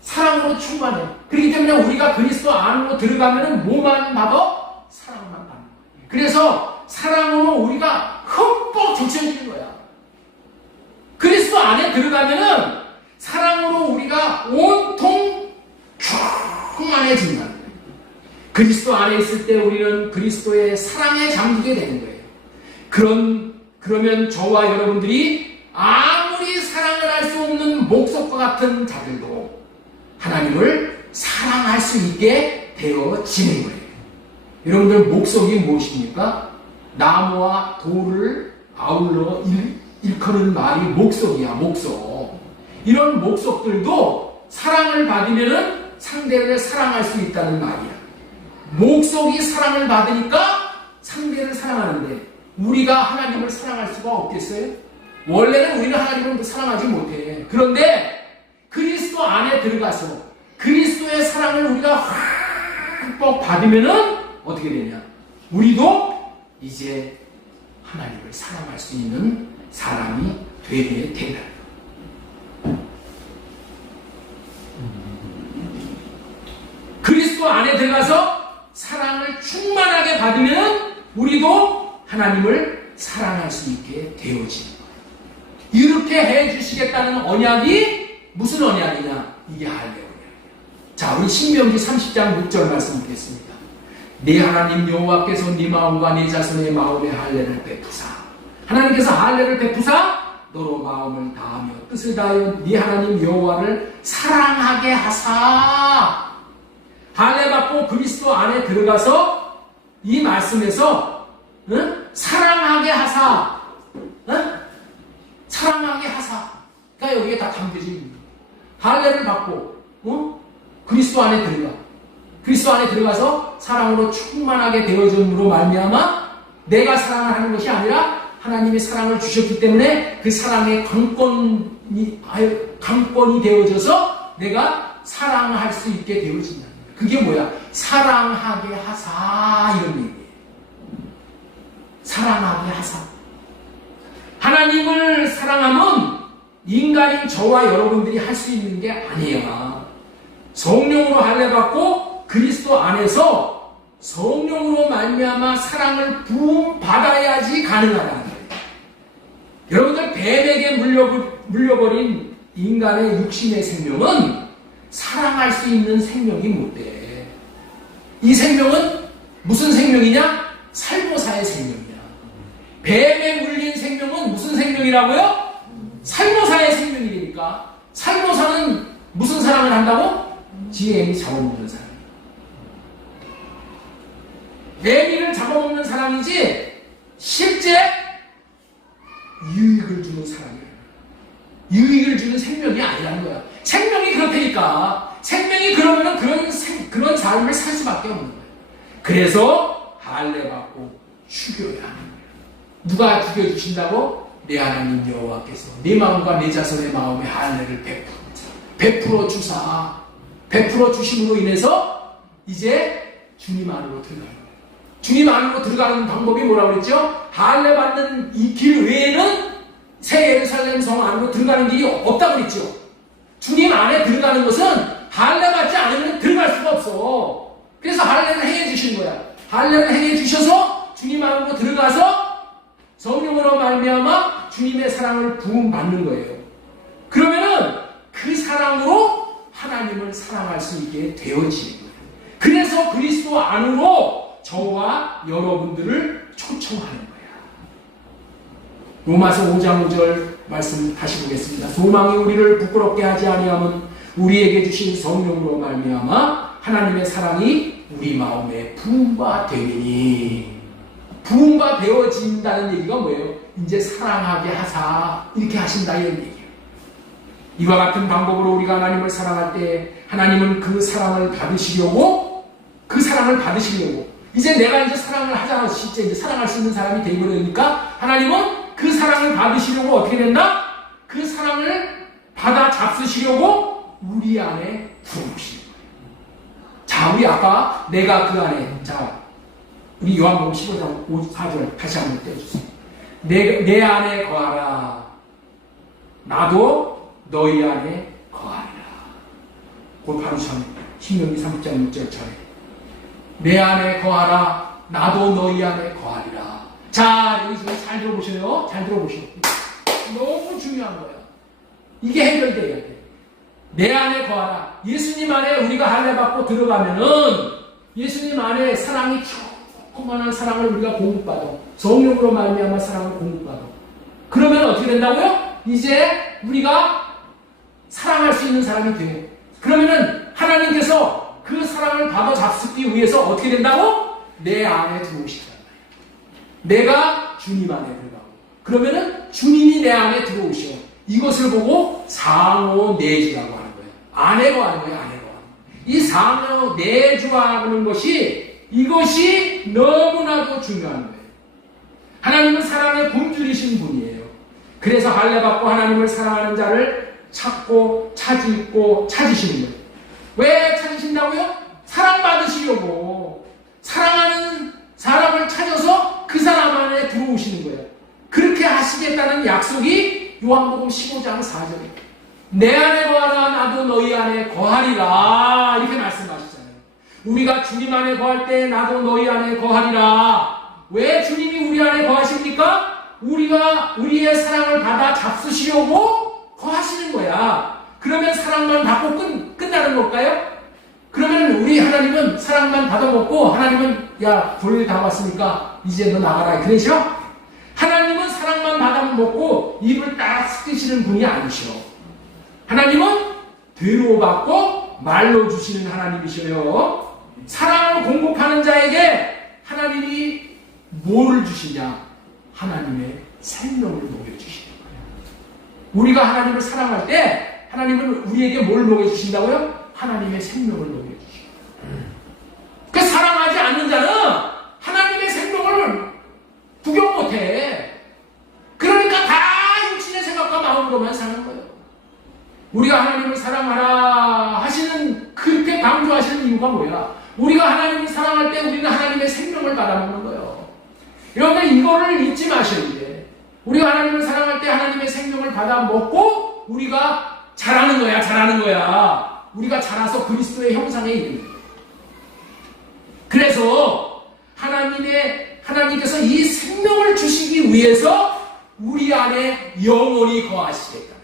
사랑으로 충만해. 그렇기 때문에 우리가 그리스도 안으로 들어가면은 뭐만 받아? 사랑만 받는 거예요. 그래서 사랑으로 우리가 흠뻑 적셔지는 거야. 그리스도 안에 들어가면은 사랑으로 우리가 온통 충만해진다는 거예요. 그리스도 안에 있을 때 우리는 그리스도의 사랑에 잠기게 되는 거예요. 그러면 저와 여러분들이 아무리 사랑을 할 수 없는 목석과 같은 자들도 하나님을 사랑할 수 있게 되어지는 거예요. 여러분들 목석이 무엇입니까? 나무와 돌을 아울러 일컫는 말이 목석이야, 목석. 이런 목석들도 사랑을 받으면 상대를 사랑할 수 있다는 말이야. 목석이 사랑을 받으니까 상대를 사랑하는데 우리가 하나님을 사랑할 수가 없겠어요? 원래는 우리는 하나님을 사랑하지 못해. 그런데 그리스도 안에 들어가서 그리스도의 사랑을 우리가 흠뻑 받으면은 어떻게 되냐? 우리도 이제 하나님을 사랑할 수 있는 사람이 되게 된다. 그리스도 안에 들어가서 사랑을 충만하게 받으면 우리도 하나님을 사랑할 수 있게 되어지는 거예요. 이렇게 해주시겠다는 언약이 무슨 언약이냐? 이게 할례 언약이에요. 자, 우리 신명기 30장 6절 말씀 보겠습니다. 네 하나님 여호와께서 네 마음과 네 자손의 마음에 할례를 베푸사. 하나님께서 할례를 베푸사 너로 마음을 다하며 뜻을 다하여 네 하나님 여호와를 사랑하게 하사. 할례 받고 그리스도 안에 들어가서 이 말씀에서 사랑하게 하사. 사랑하게 하사. 그러니까 여기에 다 담겨져 있는 거예요. 할례를 받고 그리스도 안에 들어가. 그리스도 안에 들어가서 사랑으로 충만하게 되어짐으로 말미암아 내가 사랑을 하는 것이 아니라 하나님이 사랑을 주셨기 때문에 그 사랑의 강권이 되어져서 내가 사랑할 수 있게 되어진다는 거예요. 그게 뭐야? 사랑하게 하사, 이런 얘기예요. 사랑하게 하사. 하나님을 사랑하면 인간인 저와 여러분들이 할 수 있는 게 아니야. 성령으로 할례받고 그리스도 안에서 성령으로 말미암아 사랑을 부음받아야지 가능하다는 거예요. 여러분들 뱀에게 물려버린 인간의 육신의 생명은 사랑할 수 있는 생명이 못 돼. 이 생명은 무슨 생명이냐? 살모사의 생명이야. 뱀에 물린 생명은 무슨 생명이라고요? 살모사의 생명이니까. 됩니까? 살모사는 무슨 사랑을 한다고? 지 애미 잡아먹는 사랑. 애미를 잡아먹는 사랑이지 실제 유익을 주는 사랑이에요. 유익을 주는 생명이 아니라는 거야. 생명이 그렇다니까. 생명이 그러면 그런 삶을 살 수밖에 없는 거야. 그래서 할례받고 죽여야 하는 거야. 누가 죽여주신다고? 내 하나님 여호와께서 내 마음과 내 자손의 마음에 할례를 베풀어 주사. 베풀어 주심으로 인해서 이제 주님 안으로 들어가는 거예요. 주님 안으로 들어가는 방법이 뭐라고 그랬죠? 할례 받는 이 길 외에는 새 예루살렘 성 안으로 들어가는 길이 없다고 그랬죠. 주님 안에 들어가는 것은 할례 받지 않으면 들어갈 수가 없어. 그래서 할례를 행해 주신 거야. 할례를 행해 주셔서 주님 안으로 들어가서 성령으로 말미암아 주님의 사랑을 부음받는 거예요. 그러면은 그 사랑으로 하나님을 사랑할 수 있게 되어지는 거예요. 그래서 그리스도 안으로 저와 여러분들을 초청하는 거야. 로마서 5장 5절 말씀 다시 보겠습니다. 소망이 우리를 부끄럽게 하지 아니하면 우리에게 주신 성령으로 말미암아 하나님의 사랑이 우리 마음에 부음바 되니. 부음바 되어진다는 얘기가 뭐예요? 이제 사랑하게 하사 이렇게 하신다 이런 얘기예요. 이와 같은 방법으로 우리가 하나님을 사랑할 때 하나님은 그 사랑을 받으시려고 이제 내가 이제 사랑을 하잖아. 실제 이제 사랑할 수 있는 사람이 되버리니까 하나님은 그 사랑을 받으시려고 어떻게 된다? 그 사랑을 받아 잡수시려고 우리 안에 들어오시는 거예요. 자, 우리 아까 내가 그 안에, 자, 우리 요한복음 15장 54절 다시 한번 떼어주세요. 내 안에 거하라. 나도 너희 안에 거하리라. 그걸 바로 전에 신명기 3장 6절 전에 내 안에 거하라. 나도 너희 안에 거하리라. 자, 여기서 잘 들어보세요. 잘 들어보세요. 너무 중요한 거예요. 이게 해결돼야 돼. 내 안에 거하라. 예수님 안에 우리가 할례받고 들어가면은 예수님 안에 사랑이 충만한 사랑을 우리가 공급받아. 성령으로 말미암아 사랑을 공급받아. 그러면 어떻게 된다고요? 이제 우리가 사랑할 수 있는 사람이 돼. 그러면은 하나님께서 그 사랑을 받아 잡수기 위해서 어떻게 된다고? 내 안에 들어오시단 말이야. 내가 주님 안에 들어가고. 그러면은 주님이 내 안에 들어오셔. 이것을 보고 상호내주라고 하는 거예요. 안에 거하는 거예요. 안에 거하는. 이 상호내주하는 것이 이것이 너무나도 중요한 거예요. 하나님은 사랑의 굶주리신 분이에요. 그래서 할례받고 하나님을 사랑하는 자를 찾고 찾고 찾으시는 거예요. 왜 찾으신다고요? 사랑받으시려고. 사랑하는 사람을 찾아서 그 사람 안에 들어오시는 거예요. 그렇게 하시겠다는 약속이 요한복음 15장 4절이에요. 내 안에 거하라. 나도 너희 안에 거하리라. 이렇게 말씀하시잖아요. 우리가 주님 안에 거할 때 나도 너희 안에 거하리라. 왜 주님이 우리 안에 거하십니까? 우리가 우리의 사랑을 받아 잡수시려고 거하시는 거야. 그러면 사랑만 받고 끝나는 걸까요? 그러면 우리 하나님은 사랑만 받아먹고 하나님은 야, 불 다 왔으니까 이제 너 나가라. 그러셔? 하나님은 사랑만 받아먹고 입을 딱 쓰시는 분이 아니셔. 하나님은 되로 받고 말로 주시는 하나님이셔요. 사랑을 공급하는 자에게 하나님이 뭘 주시냐? 하나님의 생명을 먹여주시는 거예요. 우리가 하나님을 사랑할 때 하나님은 우리에게 뭘 먹여주신다고요? 하나님의 생명을 먹여주시고. 그 사랑하지 않는 자는 하나님의 생명을 구경 못해. 그러니까 다 육신의 생각과 마음으로만 사는 거예요. 우리가 하나님을 사랑하라 하시는, 그렇게 강조하시는 이유가 뭐야? 우리가 하나님을 사랑할 때 우리는 하나님의 생명을 받아먹는 거예요. 여러분 이거를 잊지 마셔야 돼. 우리가 하나님을 사랑할 때 하나님의 생명을 받아먹고 우리가 자라는 거야. 우리가 자라서 그리스도의 형상에 이르는 거예요. 그래서 하나님께서 이 생명을 주시기 위해서 우리 안에 영원히 거하시겠다.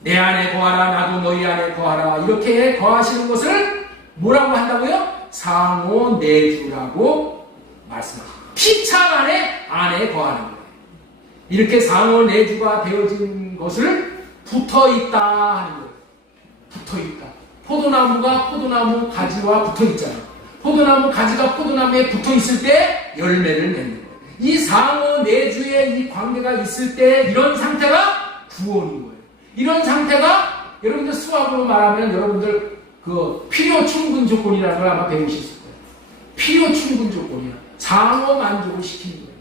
내 안에 거하라. 나도 너희 안에 거하라. 이렇게 거하시는 것을 뭐라고 한다고요? 상호내주라고 말씀합니다. 피차 안에 거하는 거예요. 이렇게 상호내주가 되어진 것을 붙어있다 하는 거예요. 붙어있다. 포도나무가 포도나무 가지와 붙어있잖아. 포도나무 가지가 포도나무에 붙어있을 때 열매를 맺는 거예요. 이 상호 내주의 이 관계가 있을 때 이런 상태가 구원인 거예요. 이런 상태가 여러분들 수학으로 말하면 여러분들 그 필요 충분 조건이라는 걸 아마 배우실 거예요. 필요 충분 조건이야. 상호 만족을 시키는 거예요.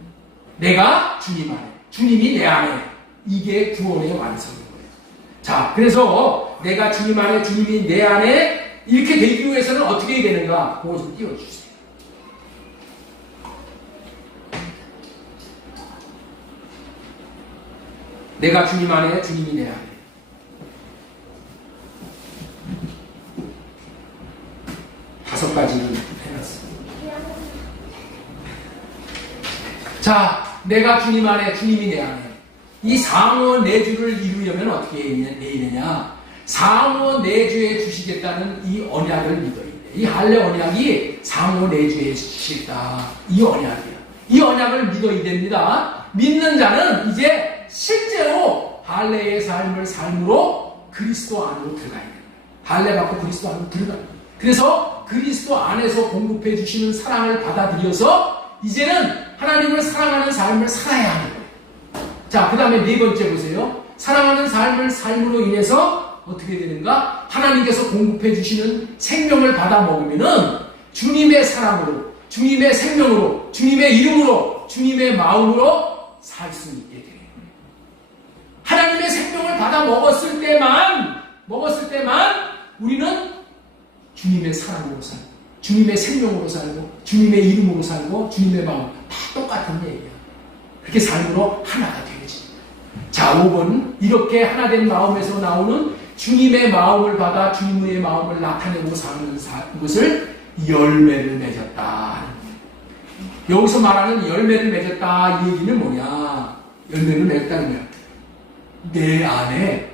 내가 주님 안에, 주님이 내 안에. 이게 구원의 완성인 거예요. 자, 그래서 내가 주님 안에, 주님이 내 안에 이렇게 되기 위해서는 어떻게 해야 되는가? 그거 좀 띄워주세요. 내가 주님 안에, 주님이 내 안에. 다섯 가지를 해놨습니다. 자, 내가 주님 안에, 주님이 내 안에. 이 상호 내주를 이루려면 어떻게 해야 되느냐? 상호 내주에 주시겠다는 이 언약을 믿어야 돼. 이 할례 언약이 상호 내주에 주시겠다. 이 언약이야. 이 언약을 믿어야 됩니다. 믿는 자는 이제 실제로 할례의 삶을 삶으로 그리스도 안으로 들어가야 돼요. 할례 받고 그리스도 안으로 들어가야 돼요. 그래서 그리스도 안에서 공급해 주시는 사랑을 받아들여서 이제는 하나님을 사랑하는 삶을 살아야 하는 거예요. 자, 그 다음에 네 번째 보세요. 사랑하는 삶을 삶으로 인해서 어떻게 되는가? 하나님께서 공급해 주시는 생명을 받아 먹으면은 주님의 사랑으로, 주님의 생명으로, 주님의 이름으로, 주님의 마음으로 살 수 있게 돼요. 하나님의 생명을 받아 먹었을 때만 우리는 주님의 사랑으로 살고, 주님의 생명으로 살고, 주님의 이름으로 살고, 주님의 마음 다 똑같은 얘기야. 그렇게 삶으로 하나가 되어집니다. 자, 5번 이렇게 하나된 마음에서 나오는 주님의 마음을 받아 주님의 마음을 나타내고 사는 것을 열매를 맺었다. 여기서 말하는 열매를 맺었다 이 얘기는 뭐냐? 열매를 맺었다는 거야. 내 안에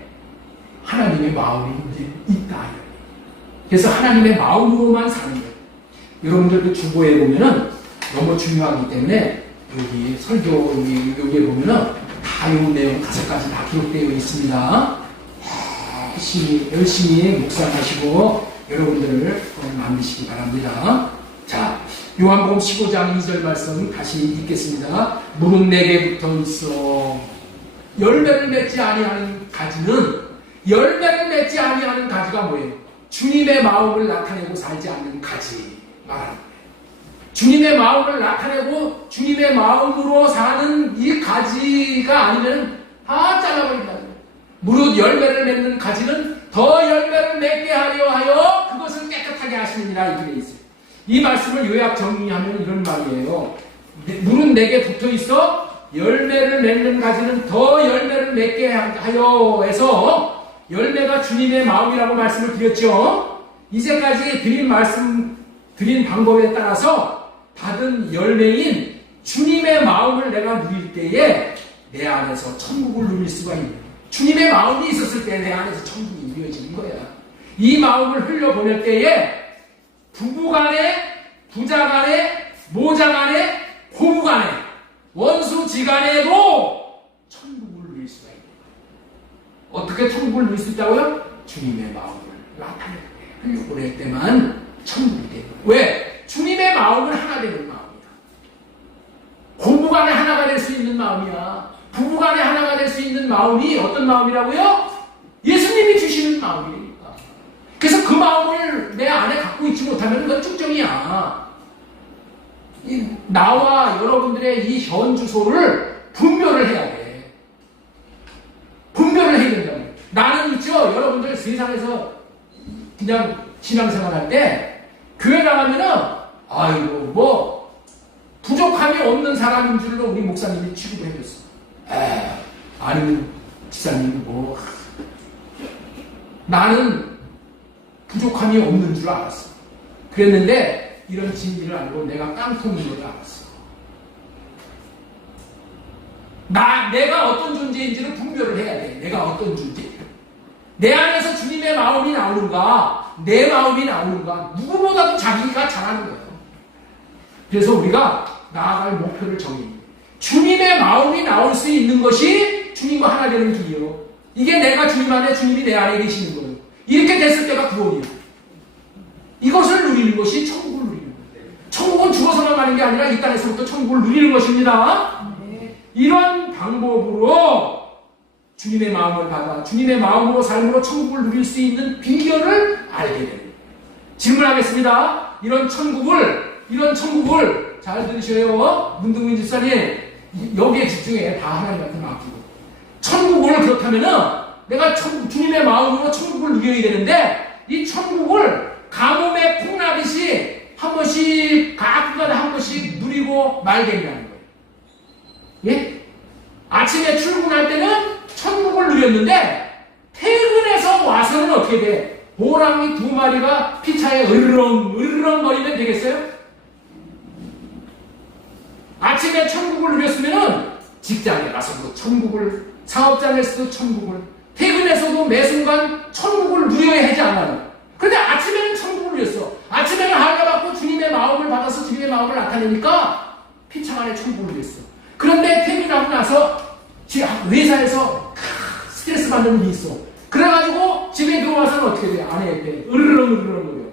하나님의 마음이 이제 있다. 그래서 하나님의 마음으로만 사는 거예요. 여러분들도 주보에 보면은 너무 중요하기 때문에 여기 설교 여기에 보면은 다 이 내용 5가지 다 기록되어 있습니다. 열심히 묵상하시고 여러분들을 만드시기 바랍니다. 자, 요한복음 15장 2절 말씀 다시 읽겠습니다. 물은 내게 붙어 있어. 열매를 맺지 아니하는 가지는, 열매를 맺지 아니하는 가지가 뭐예요? 주님의 마음을 나타내고 살지 않는 가지 말하는 거예요. 주님의 마음을 나타내고 주님의 마음으로 사는 이 가지가 아니면 다 잘라버린다는 거예요. 무릇 열매를 맺는 가지는 더 열매를 맺게 하여 그것을 깨끗하게 하시느니라 이렇게 되어 있어요. 이 말씀을 요약 정리하면 이런 말이에요. 물은 내게 붙어 있어 열매를 맺는 가지는 더 열매를 맺게 하여 해서 열매가 주님의 마음이라고 말씀을 드렸죠. 이제까지 드린 방법에 따라서 받은 열매인 주님의 마음을 내가 누릴 때에 내 안에서 천국을 누릴 수가 있는, 주님의 마음이 있었을 때 내 안에서 천국이 이루어지는 거야. 이 마음을 흘려보낼 때에 부부간에, 부자간에, 모자간에, 고부간에, 원수지간에도 천국을 누릴 수가 있는 거야. 어떻게 천국을 누릴 수 있다고요? 주님의 마음을 나타낼 때, 흘려보낼 때만 천국이 되는 거야. 왜? 주님의 마음은 하나 되는 마음이야. 고부간에 하나가 될 수 있는 마음이야. 부부간에 하나가 될 수 있는 마음이 어떤 마음이라고요? 예수님이 주시는 마음이니까. 그래서 그 마음을 내 안에 갖고 있지 못하면 그건 쭉정이야. 나와 여러분들의 이 현 주소를 분별을 해야 돼. 분별을 해야 된다고. 나는 있죠. 여러분들 세상에서 그냥 신앙생활 할 때 교회 나가면은 아이고 뭐 부족함이 없는 사람인 줄로 우리 목사님이 취급을 해줬어. 아니면 지사님 뭐 나는 부족함이 없는 줄 알았어. 그랬는데 이런 진리를 알고 내가 깡통인 걸 알았어. 내가 어떤 존재인지를 분별을 해야 돼. 내가 어떤 존재. 내 안에서 주님의 마음이 나오는가, 내 마음이 나오는가, 누구보다도 자기가 잘하는 거예요. 그래서 우리가 나아갈 목표를 정해요. 주님의 마음이 나올 수 있는 것이 주님과 하나 되는 길이요. 이게 내가 주님 안에, 주님이 내 안에 계시는 거예요. 이렇게 됐을 때가 구원이에요. 이것을 누리는 것이 천국을 누리는 거예요. 천국은 죽어서만 가는 게 아니라 이 땅에서부터 천국을 누리는 것입니다. 이런 방법으로 주님의 마음을 받아 주님의 마음으로 삶으로 천국을 누릴 수 있는 비결을 알게 됩니다. 질문하겠습니다. 이런 천국을 잘 들으셔요. 문동민 집사님, 여기에 집중해. 다 하나님한테 맡기고. 천국을 그렇다면은 내가 주님의 마음으로 천국을 누려야 되는데, 이 천국을 가뭄에 콩나듯이 한 번씩 가끔가다 한 번씩 누리고 말겠냐는 거예요. 예? 아침에 출근할 때는 천국을 누렸는데 퇴근해서 와서는 어떻게 돼? 호랑이 2마리가 피차에 으르렁 거리면 되겠어요? 아침에 천국을 누렸으면은 직장에 가서도 천국을, 사업장에서도 천국을, 퇴근해서도 매 순간 천국을 누려야 하지 않아요. 그런데 아침에는 천국을 누렸어. 아침에는 하나받고 주님의 마음을 받아서 주님의 마음을 나타내니까 피차 안에 천국을 누렸어. 그런데 퇴근하고 나서 회사에서 스트레스 받는 일이 있어. 그래가지고 집에 들어와서는 어떻게 돼? 아내한테 으르렁거려.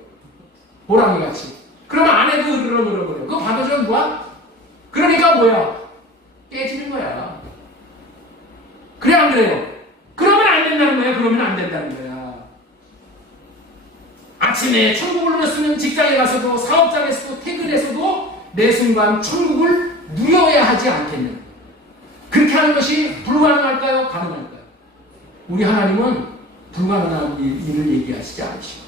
호랑이같이. 그러면 아내도 으르렁거려. 그거 받아주면 뭐야? 그러니까 뭐야? 깨지는 거야. 그래 안 그래요? 그러면 안 된다는 거야. 그러면 안 된다는 거야. 아침에 천국을 누렸으면 직장에 가서도 사업장에서도 퇴근해서도 매 순간 천국을 누려야 하지 않겠느냐. 그렇게 하는 것이 불가능할까요? 가능할까요? 우리 하나님은 불가능한 일을 얘기하시지 않으시고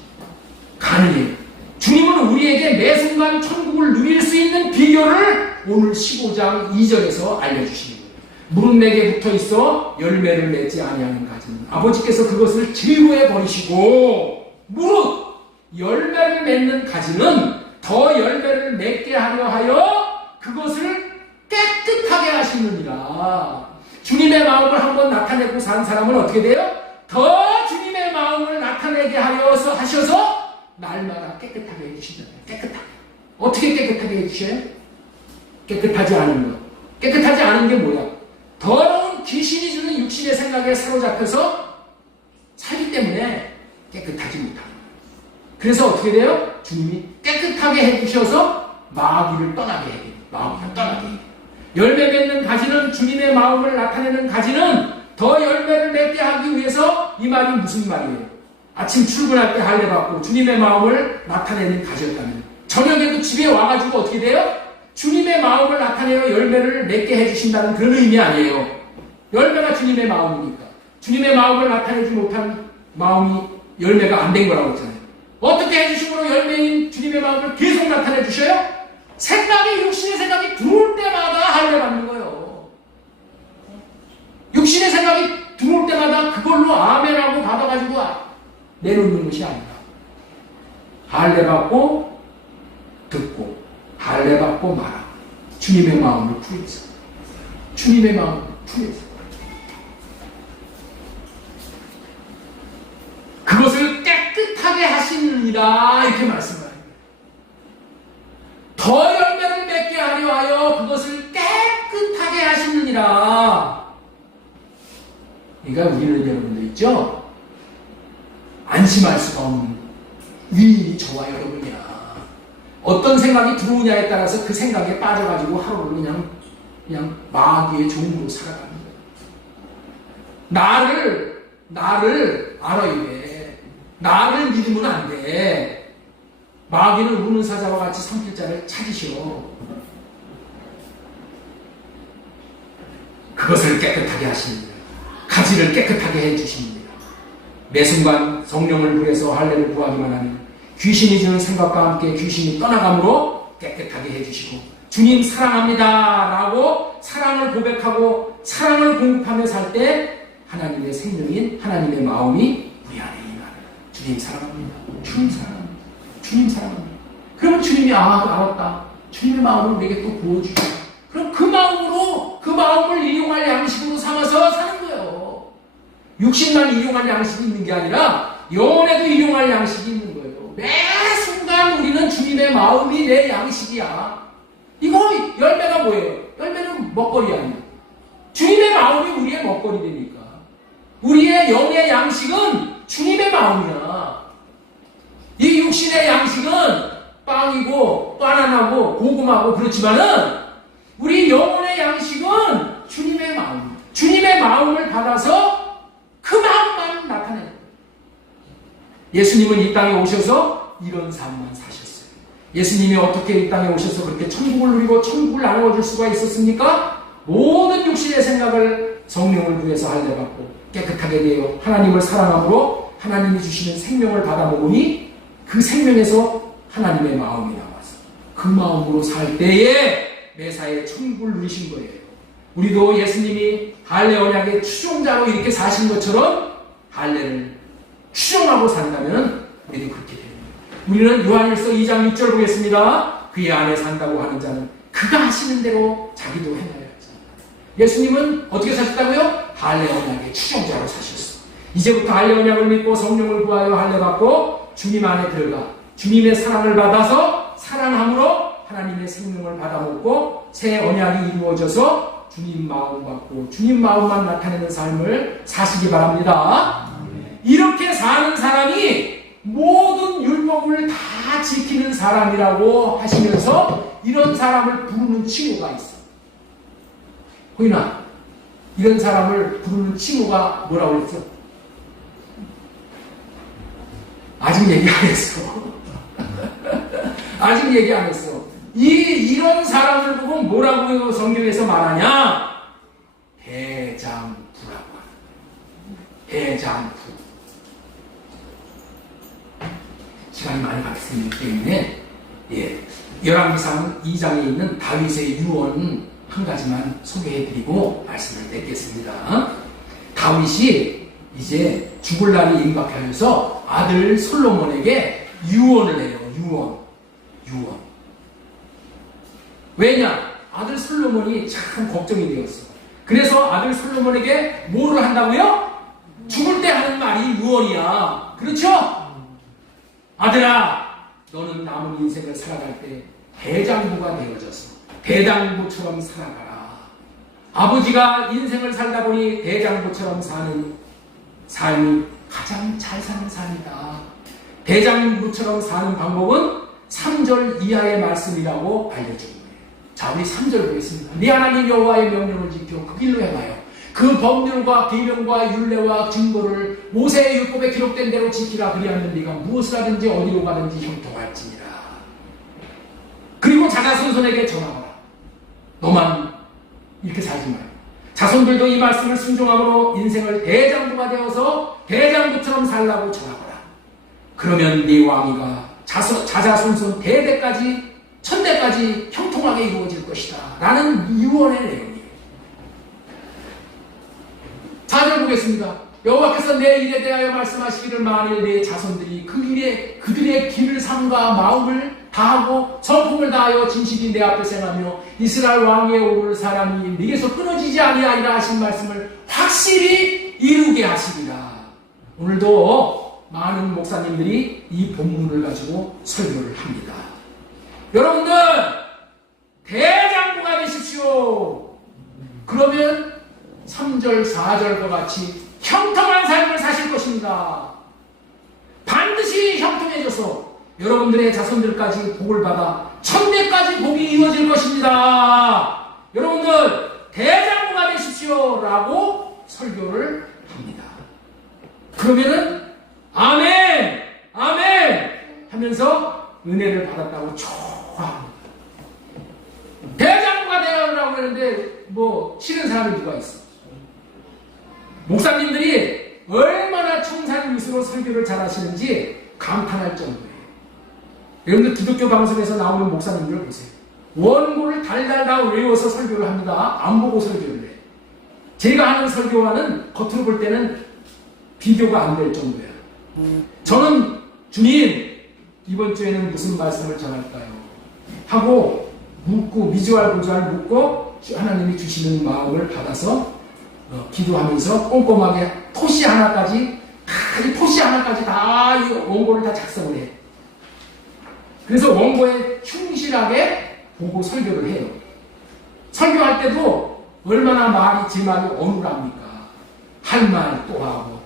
가능해요. 주님은 우리에게 매 순간 천국을 누릴 수 있는 비결을 오늘 15장 2절에서 알려주시는 거예요. 무릇내게 붙어있어 열매를 맺지 아니하는 가지는 아버지께서 그것을 제거해 버리시고, 무릇 열매를 맺는 가지는 더 열매를 맺게 하려 하여 그것을 깨끗하게 하시느니라. 주님의 마음을 한번 나타내고 산 사람은 어떻게 돼요? 더 주님의 마음을 나타내게 하셔서 날마다 깨끗하게 해주시잖아요. 깨끗하게. 어떻게 깨끗하게 해주셔요? 깨끗하지 않은 것. 깨끗하지 않은 게 뭐야? 더러운 귀신이 주는 육신의 생각에 사로잡혀서 살기 때문에 깨끗하지 못합니다. 그래서 어떻게 돼요? 주님이 깨끗하게 해주셔서 마귀를 떠나게 해요. 마귀를 떠나게 해요. 열매 맺는 가지는, 주님의 마음을 나타내는 가지는 더 열매를 맺게 하기 위해서, 이 말이 무슨 말이에요? 아침 출근할 때 할례 받고 주님의 마음을 나타내는 가지였다면 저녁에도 집에 와가지고 어떻게 돼요? 주님의 마음을 나타내어 열매를 맺게 해주신다는 그런 의미 아니에요. 열매가 주님의 마음이니까. 주님의 마음을 나타내지 못한 마음이 열매가 안 된 거라고 했잖아요. 어떻게 해주심으로 열매인 주님의 마음을 계속 나타내 주셔요? 생각이, 육신의 생각이 들어올 때마다 할례 받는 거예요. 육신의 생각이 들어올 때마다 그걸로 아멘하고 받아가지고 내놓는 것이 아니라 할례 받고 듣고 할례 받고 말하고 주님의 마음을 구해서, 주님의 마음을 구해서 그것을 깨끗하게 하시느니라, 이렇게 말씀합니다. 더 열매를 맺게 하려 하여 그것을 깨끗하게 하시느니라. 그러니까 우리는 여러분들 있죠? 안심할 수가 없는 위인이 저와 여러분이야. 어떤 생각이 들어오냐에 따라서 그 생각에 빠져가지고 하루를 그냥 마귀의 종으로 살아가는 거예요. 나를 알아야 돼. 나를 믿으면 안 돼. 마귀는 우는 사자와 같이 삼킬 자를 찾으시오. 그것을 깨끗하게 하십니다. 가지를 깨끗하게 해주십니다. 매 순간 성령을 부여서 할례를 구하기만 하면 귀신이 주는 생각과 함께 귀신이 떠나감으로 깨끗하게 해주시고, 주님 사랑합니다 라고 사랑을 고백하고 사랑을 공급하며 살 때 하나님의 생명인 하나님의 마음이 우리 안에 임하는, 주님 사랑합니다. 주님 사랑합니다. 주님 사랑합니다. 그러면 주님이 알았다. 주님의 마음을 우리에게 또 부어주죠. 그럼 그 마음을 이용할 양식으로 삼아서 사는 거예요. 육신만 이용할 양식이 있는 게 아니라 영혼에도 이용할 양식이 있는 거예요. 매 순간 우리는 주님의 마음이 내 양식이야. 이거 열매가 뭐예요? 열매는 먹거리 아니에요. 주님의 마음이 우리의 먹거리 되니까. 우리의 영의 양식은 주님의 마음이야. 이 육신의 양식은 빵이고 바나나고 고구마고 그렇지만은 우리 영혼의 양식은 주님의 마음. 주님의 마음을 받아서 그 마음만 나타내는 거예요. 예수님은 이 땅에 오셔서 이런 삶만 사셨어요. 예수님이 어떻게 이 땅에 오셔서 그렇게 천국을 누리고 천국을 나누어줄 수가 있었습니까? 모든 육신의 생각을 성령을 위해서 할례받고 깨끗하게 되어 하나님을 사랑함으로 하나님이 주시는 생명을 받아 먹으니 그 생명에서 하나님의 마음이 나와서 그 마음으로 살 때에 매사에 천국을 누리신 거예요. 우리도 예수님이 할례 언약의 추종자로 이렇게 사신 것처럼 할례를 추종하고 산다면 우리도 그렇게 됩니다. 우리는 요한일서 2장 6절 보겠습니다. 그의 안에 산다고 하는 자는 그가 하시는 대로 자기도 행하여야지. 예수님은 어떻게 사셨다고요? 할례 언약의 추종자로 사셨어. 이제부터 할례 언약을 믿고 성령을 구하여 할례 받고 주님 안에 들어가 주님의 사랑을 받아서 사랑함으로 하나님의 생명을 받아먹고 새 언약이 이루어져서 주님 마음 받고 주님 마음만 나타내는 삶을 사시기 바랍니다. 이렇게 사는 사람이 모든 율법을 다 지키는 사람이라고 하시면서 이런 사람을 부르는 칭호가 있어. 호인아, 이런 사람을 부르는 칭호가 뭐라고 했어? 아직 얘기 안 했어. 아직 얘기 안 했어. 이런 사람을 보고 뭐라고 성경에서 말하냐? 대장부라고 하는. 대장부. 시간이 많이 바뀌었기 때문에 열왕기상 2장에 있는 다윗의 유언 한 가지만 소개해드리고 말씀을 맺겠습니다. 다윗이 이제 죽을 날이 임박하면서 아들 솔로몬에게 유언을 해요. 유언. 왜냐? 아들 솔로몬이 참 걱정이 되었어. 그래서 아들 솔로몬에게 뭐를 한다고요? 죽을 때 하는 말이 유언이야. 그렇죠? 아들아, 너는 남은 인생을 살아갈 때 대장부가 되어져서 대장부처럼 살아가라. 아버지가 인생을 살다 보니 대장부처럼 사는 삶이 가장 잘 사는 삶이다. 대장부처럼 사는 방법은 3절 이하의 말씀이라고 알려준 거예요. 자, 우리 3절 보겠습니다. 네 하나님 여호와의 명령을 지켜 그 길로 행하여 그 법률과 계명과 율례와 증거를 모세의 율법에 기록된 대로 지키라. 그리하면 네가 무엇을 하든지 어디로 가든지 형통할지니라. 그리고 자자손손에게 전하거라. 너만 이렇게 살지 말고 자손들도 이 말씀을 순종함으로 인생을 대장부가 되어서 대장부처럼 살라고 전하거라. 그러면 네 왕위가 자자손손 대대까지 천대까지 형통하게 이루어질 것이다. 라는 유언의 내용이에요. 4절 보겠습니다. 여호와께서 내 일에 대하여 말씀하시기를 만일 내 자손들이 그들의 길을 삼가 마음을 다하고 성품을 다하여 진실이 내 앞에 생하며 이스라엘 왕위에 오를 사람이 네게서 끊어지지 아니하리라 하신 말씀을 확실히 이루게 하시리라. 오늘도 많은 목사님들이 이 본문을 가지고 설교를 합니다. 여러분들 대장부가 되십시오. 그러면 3절 4절과 같이 형통한 삶을 사실 것입니다. 반드시 형통해져서 여러분들의 자손들까지 복을 받아 천대까지 복이 이루어질 것입니다. 여러분들 대장부가 되십시오 라고 설교를 합니다. 그러면은 아멘 아멘 하면서 은혜를 받았다고 좋아합니다. 대장부가 되라고 하는데 뭐 싫은 사람이 누가 있어? 목사님들이 얼마나 청산유수로 설교를 잘하시는지 감탄할 정도예요. 여러분들 기독교 방송에서 나오는 목사님들을 보세요. 원고를 달달 다 외워서 설교를 합니다. 안 보고 설교를 해. 제가 하는 설교와는 겉으로 볼 때는 비교가 안 될 정도야. 저는 주님 이번 주에는 무슨 말씀을 전할까요? 하고 묻고 미주알고주알 묻고 하나님이 주시는 마음을 받아서 기도하면서 꼼꼼하게 토시 하나까지 다 이 원고를 다 작성을 해. 그래서 원고에 충실하게 보고 설교를 해요. 설교할 때도 얼마나 제 말이 어눌합니까? 할 말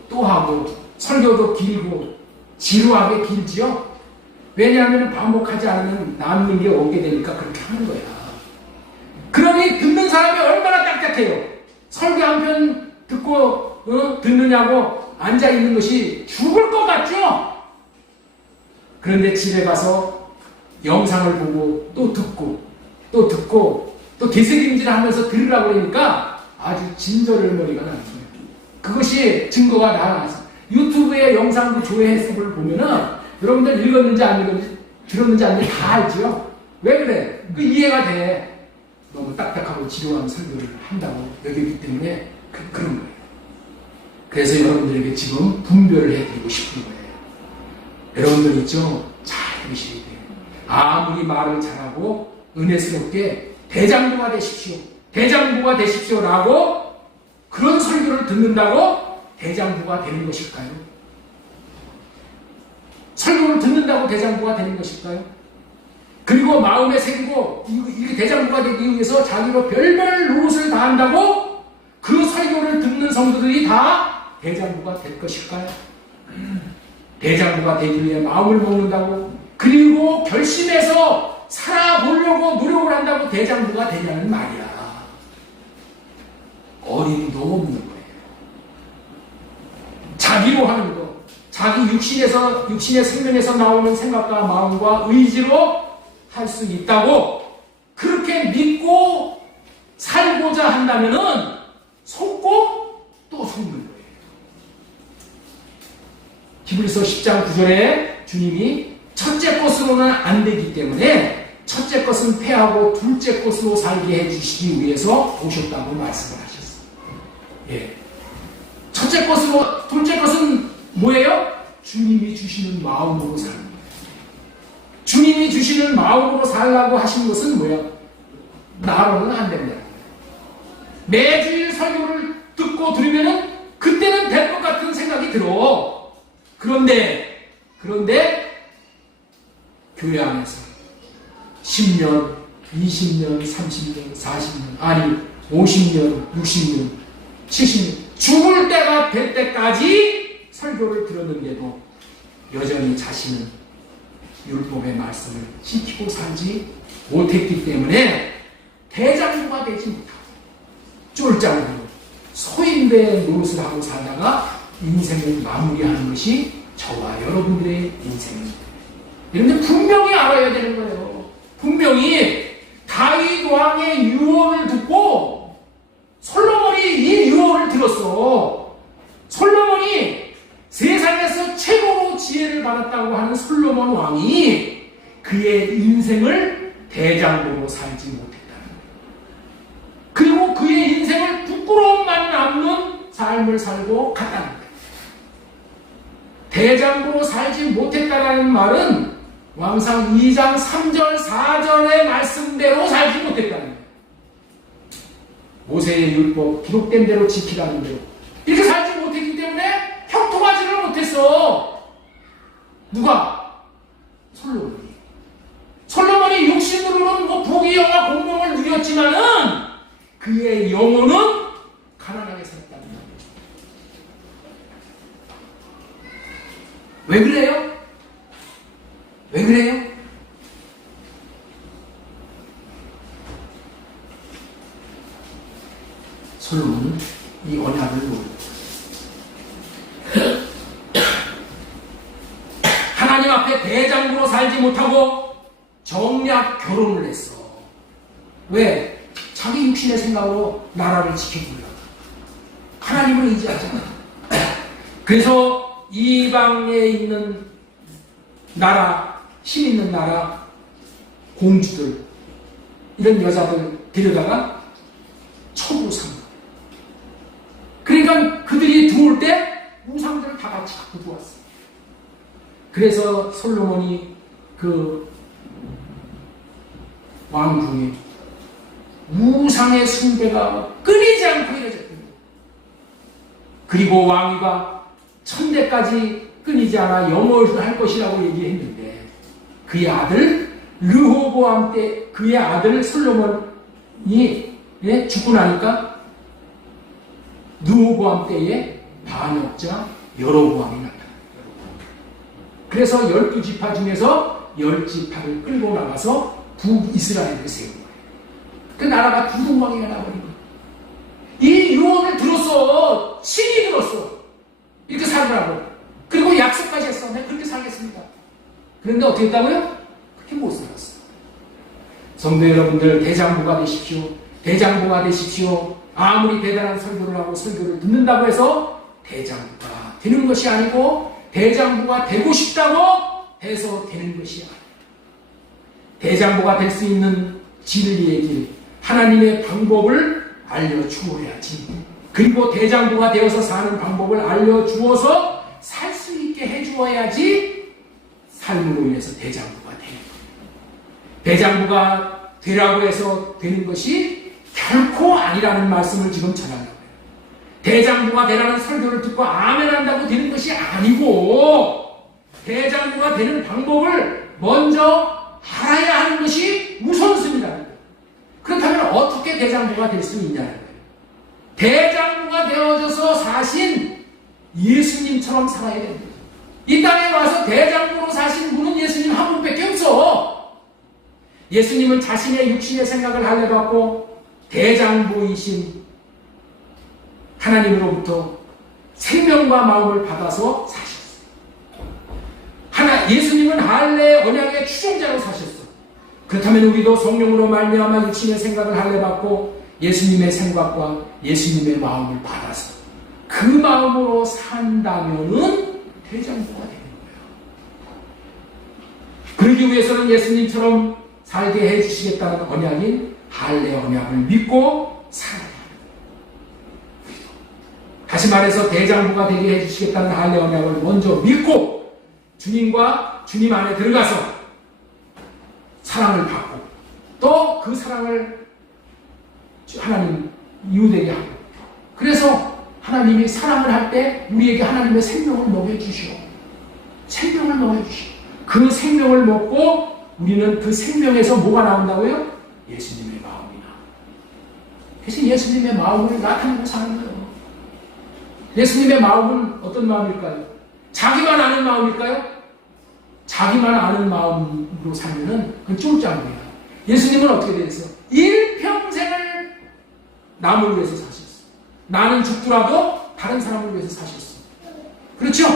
또 하고 설교도 길고 지루하게 길지요. 왜냐하면 반복하지 않으면 남는 게 없게 되니까 그렇게 하는 거야. 그러니 듣는 사람이 얼마나 딱딱해요. 설교 한 편 듣고 듣느냐고 앉아있는 것이 죽을 것 같죠? 그런데 집에 가서 영상을 보고 또 듣고 또 되새김질 하면서 들으라고 그러니까 아주 진절머리가 나는 거예요. 그것이 증거가 나와서 유튜브에 영상도 조회 해석을 보면은 여러분들 읽었는지 안 읽었는지 들었는지 안 들었는지 다 알지요? 왜 그래? 그 이해가 돼. 너무 딱딱하고 지루한 설교를 한다고 여기기 때문에 그런 거예요. 그래서 여러분들에게 지금 분별을 해드리고 싶은 거예요. 여러분들 있죠? 잘 들으셔야 돼요. 아무리 말을 잘하고 은혜스럽게 대장부가 되십시오. 대장부가 되십시오라고 그런 설교를 듣는다고 대장부가 되는 것일까요? 설교를 듣는다고 대장부가 되는 것일까요? 그리고 마음에 새기고 이게 대장부가 되기 위해서 자기로 별별 노릇을 다 한다고 그 설교를 듣는 성도들이 다 대장부가 될 것일까요? 대장부가 되기 위해 마음을 먹는다고 그리고 결심해서 살아보려고 노력을 한다고 대장부가 되냐는 말이야. 어림도 없는 거예요. 자기로 하는 거, 자기 육신의 생명에서 나오는 생각과 마음과 의지로 할 수 있다고 그렇게 믿고 살고자 한다면은 속고 또 속는 거예요. 히브리서 10장 9절에 주님이 첫째 것으로는 안 되기 때문에 첫째 것은 패하고 둘째 것으로 살게 해주시기 위해서 오셨다고 말씀을 하셨어요. 예. 첫째 것으로, 둘째 것은 뭐예요? 주님이 주시는 마음으로 사는 거예요. 주님이 주시는 마음으로 살라고 하신 것은 뭐예요? 나로는 안 된다. 매주일 설교를 듣고 들으면은 그때는 될 것 같은 생각이 들어. 그런데 교회 안에서 10년, 20년, 30년, 40년, 아니 50년, 60년, 70년 죽을 때가 될 때까지 설교를 들었는데도 여전히 자신은 율법의 말씀을 지키고 살지 못했기 때문에 대장부가 되지 못하고 쫄장으로 소인배의 노릇을 하고 살다가 인생을 마무리하는 것이 저와 여러분들의 인생입니다. 여러분들 분명히 알아야 되는 거예요. 분명히 다윗 왕의 유언을 듣고 솔로몬이 이 유언을 들었어. 솔로몬이 세상에서 최고로 지혜를 받았다고 하는 솔로몬 왕이 그의 인생을 대장부로 살지 못했다는 거예요. 그리고 그의 인생을 부끄러움만 남는 삶을 살고 갔다는 거예요. 대장부로 살지 못했다는 말은 왕상 2장 3절 4절의 말씀대로 살지 못했다는 거예요. 모세의 율법 기록된 대로 지키라는 대로 이렇게 살지 못했기 때문에 형통하지를 못했어. 누가? 솔로몬이 육신으로는 뭐 부귀영화 공명을 누렸지만은 그의 영혼은 가난하게 살았다는 거예요. 왜 그래요? 왜 그래요? 솔로몬은 이 언약을 모르고 하나님 앞에 대장부로 살지 못하고 정략 결혼을 했어. 왜? 자기 육신의 생각으로 나라를 지켜보려고. 하나님을 의지하잖아. 그래서 이방에 있는 나라, 힘 있는 나라, 공주들, 이런 여자들 데려다가 첩으로 삼는 거예요. 그러니까 그들이 들어올 때 우상들을 다 같이 갖고 들어왔어요. 그래서 솔로몬이 그 왕궁에 우상의 숭배가 끊이지 않고 이어졌거든요. 그리고 왕위가 1000대까지 끊이지 않아 영원할 것이라고 얘기했는데 그의 아들 르호보암 때 그의 아들 솔로몬이 죽고 나니까 르호보암 때에 반역자 여로보암이 나타납니다. 그래서 12지파 중에서 10지파를 끌고 나가서 북이스라엘을 세운 거예요. 그 나라가 두동강이가 나버린 거예요. 이 유언을 들었어. 신이 들었어. 이렇게 살으라고. 그리고 약속까지 했어. 내가 그렇게 살겠습니다. 그런데 어떻게 했다고요? 그렇게 못 살았어. 성도 여러분들, 대장부가 되십시오. 대장부가 되십시오. 아무리 대단한 설교를 하고 설교를 듣는다고 해서 대장부가 되는 것이 아니고, 대장부가 되고 싶다고 해서 되는 것이 아니에요. 대장부가 될 수 있는 진리의 길, 하나님의 방법을 알려주어야지. 그리고 대장부가 되어서 사는 방법을 알려주어서 살 수 있게 해주어야지 삶으로 인해서 대장부가 되는 거예요. 대장부가 되라고 해서 되는 것이 결코 아니라는 말씀을 지금 전하는 거예요. 대장부가 되라는 설교를 듣고 아멘 한다고 되는 것이 아니고, 대장부가 되는 방법을 먼저 알아야 하는 것이 우선순위라는 거예요. 그렇다면 어떻게 대장부가 될 수 있냐는 거예요. 대장부가 되어져서 사신 예수님처럼 살아야 됩니다. 이 땅에 와서 대장부로 사신 분은 예수님 한 분밖에 없어. 예수님은 자신의 육신의 생각을 할례받고 대장부이신 하나님으로부터 생명과 마음을 받아서 사셨어요. 예수님은 할례 언약의 추종자로 사셨어. 그렇다면 우리도 성령으로 말미암아 육신의 생각을 할례받고 예수님의 생각과 예수님의 마음을 받아서 그 마음으로 산다면은 대장부가 되는 거예요. 그러기 위해서는 예수님처럼 살게 해주시겠다는 언약인 할례 언약을 믿고 살아야 합니다. 다시 말해서 대장부가 되게 해주시겠다는 할례 언약을 먼저 믿고 주님과 주님 안에 들어가서 사랑을 받고 또 그 사랑을 하나님 이웃에게 하고, 그래서 하나님이 사랑을 할 때 우리에게 하나님의 생명을 먹여주시오. 생명을 먹여주시오. 그 생명을 먹고 우리는 그 생명에서 뭐가 나온다고요? 예수님의 마음이 나와요. 그래서 예수님의 마음을 나타내고 사는 거예요. 예수님의 마음은 어떤 마음일까요? 자기만 아는 마음일까요? 자기만 아는 마음으로 살면은 그건 쫄짱이에요. 예수님은 어떻게 되었어요? 일평생을 남을 위해서 사셨어요. 나는 죽더라도 다른 사람을 위해서 사셨어요. 그렇죠?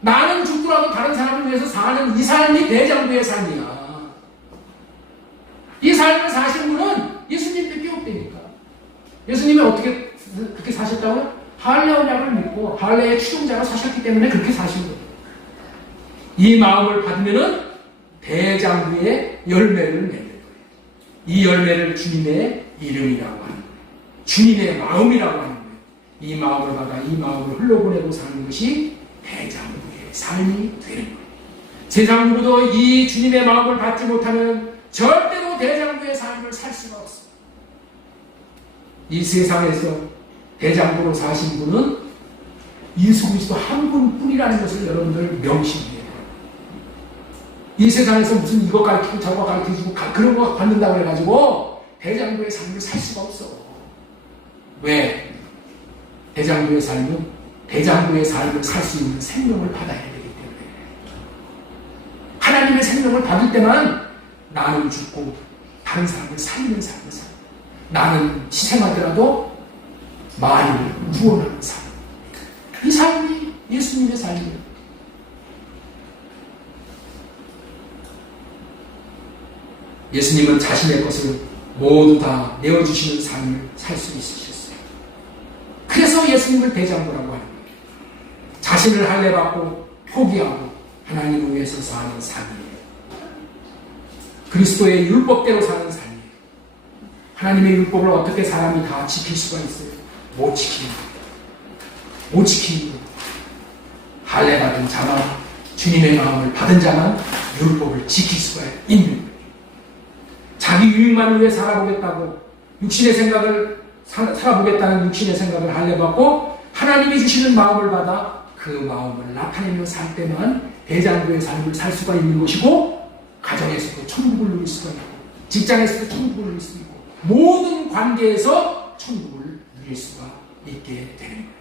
나는 죽더라도 다른 사람을 위해서 사는 이 삶이 대장부의 삶이야. 이 삶을 사신 분은 예수님밖에 없다니까. 예수님이 어떻게 그렇게 사셨다고요? 할례 언약을 믿고 할례의 추종자로 사셨기 때문에 그렇게 사신 거예요. 이 마음을 받으면은 대장부의 열매를 맺는 거예요. 이 열매를 주님의 이름이라고 하는 거예요. 주님의 마음이라고 하는 거예요. 이 마음을 받아 이 마음을 흘러보내고 사는 것이 대장부의 삶이 되는 거예요. 세상 누구도 이 주님의 마음을 받지 못하면 절대로 대장부의 삶을 살 수가 없어요. 이 세상에서 대장부로 사신 분은 예수 그리스도 한 분뿐이라는 것을 여러분들 명심해야 돼요. 이 세상에서 무슨 이거 가르치고 저거 가르치고 그런 거 받는다고 해가지고 대장부의 삶을 살 수가 없어. 왜? 대장부의 삶은 대장부의 삶을 살 수 있는 생명을 받아야 되기 때문에, 하나님의 생명을 받을 때만 나는 죽고 다른 사람을 살리는 삶을 살아. 나는 희생하더라도 많이를 구원하는 삶. 이 삶이 예수님의 삶이에요. 예수님은 자신의 것을 모두 다 내어주시는 삶을 살 수 있으셨어요. 그래서 예수님을 대장부라고 하는 거예요. 자신을 할례받고 포기하고 하나님을 위해서 사는 삶이에요. 그리스도의 율법대로 사는 삶이에요. 하나님의 율법을 어떻게 사람이 다 지킬 수가 있어요? 못 지키는 거예요. 못 지키는 거예요. 할례받은 자만, 주님의 마음을 받은 자만 율법을 지킬 수가 있는 거예요. 자기 유익만을 위해 살아보겠다고 육신의 생각을 살아보겠다는 육신의 생각을 할례받고 하나님이 주시는 마음을 받아 그 마음을 나타내며 살 때만 대장부의 삶을 살 수가 있는 것이고, 가정에서도 천국을 누릴 수가 있고 직장에서도 천국을 누릴 수 있고 모든 관계에서 천국을 누릴 수가 있게 되는 거예요.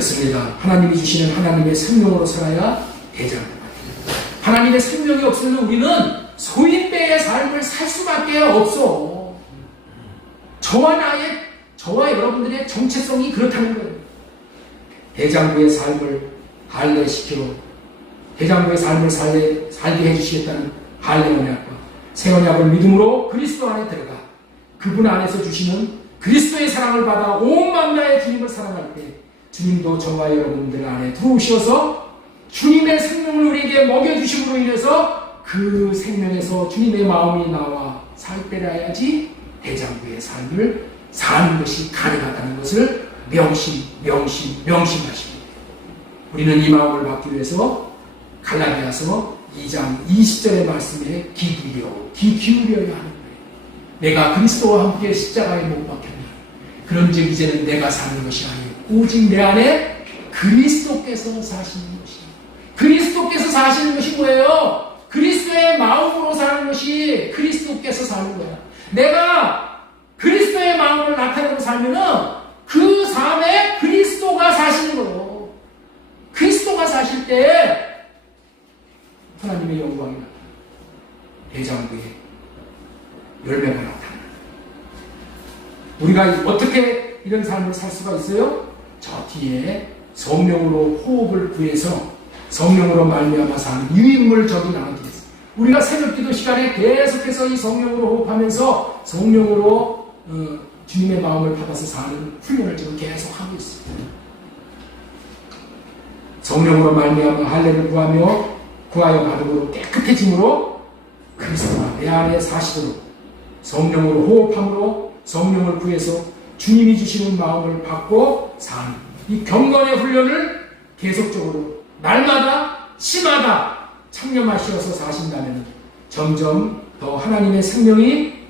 그렇습니다. 하나님이 주시는 하나님의 생명으로 살아야 대장부가 됩니다. 하나님의 생명이 없으면 우리는 소인배의 삶을 살 수밖에 없어. 저와 여러분들의 정체성이 그렇다는 거예요. 대장부의 삶을 할례시켜 대장부의 삶을 살게 해주시겠다는 할례 언약과 새 언약을 믿음으로 그리스도 안에 들어가 그분 안에서 주시는 그리스도의 사랑을 받아 온 만나의 주님을 사랑할 때 주님도 저와 여러분들 안에 들어오셔서 주님의 생명을 우리에게 먹여주심으로 인해서 그 생명에서 주님의 마음이 나와 살 때라야지 대장부의 삶을 사는 것이 가능하다는 것을 명심하십니다. 우리는 이 마음을 받기 위해서 갈라디아서 2장 20절의 말씀에 귀 기울여야 하는 거예요. 내가 그리스도와 함께 십자가에 못 박혔나. 그런즉 이제는 내가 사는 것이 아니고 오직 내 안에 그리스도께서 사시는 것이. 그리스도께서 사시는 것이 뭐예요? 그리스도의 마음으로 사는 것이 그리스도께서 사는 거야. 내가 그리스도의 마음을 나타내고 살면은 그 삶에 그리스도가 사시는 거예요. 그리스도가 사실 때 하나님의 영광이 나타나. 대장부의 열매가 나타나. 우리가 어떻게 이런 삶을 살 수가 있어요? 저 뒤에 성령으로 호흡을 구해서 성령으로 말미암아 사는 유인물적인 나누기 있어요. 우리가 새벽기도 시간에 계속해서 이 성령으로 호흡하면서 성령으로 주님의 마음을 받아서 사는 훈련을 지금 계속 하고 있습니다. 성령으로 말미암아 할례를 구하여 받음으로 깨끗해짐으로 그리스도가 내 안에 사시도록 성령으로 호흡함으로 성령을 구해서 주님이 주시는 마음을 받고 사는 이 경건의 훈련을 계속적으로 날마다 시마다 창념하시어서 사신다면 점점 더 하나님의 생명이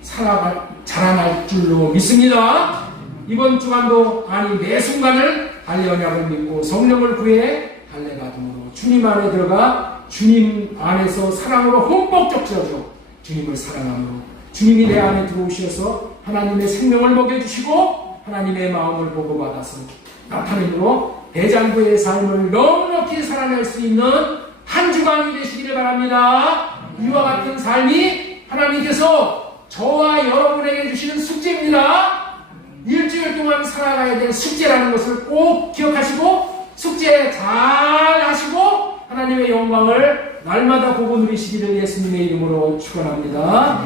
자라날 줄로 믿습니다. 이번 주간도 아니 매 순간을 할례 언약을 믿고 성령을 구해 할례 받음으로 주님 안에 들어가 주님 안에서 사랑으로 흠뻑 적셔져 주님을 사랑함으로 주님이 내 안에 들어오셔서 하나님의 생명을 먹여주시고 하나님의 마음을 보고받아서 나타내므로 대장부의 삶을 넉넉히 살아낼 수 있는 한 주간이 되시기를 바랍니다. 이와 같은 삶이 하나님께서 저와 여러분에게 주시는 숙제입니다. 일주일 동안 살아가야 될 숙제라는 것을 꼭 기억하시고 숙제 잘 하시고 하나님의 영광을 날마다 보고 누리시기를 예수님의 이름으로 축원합니다.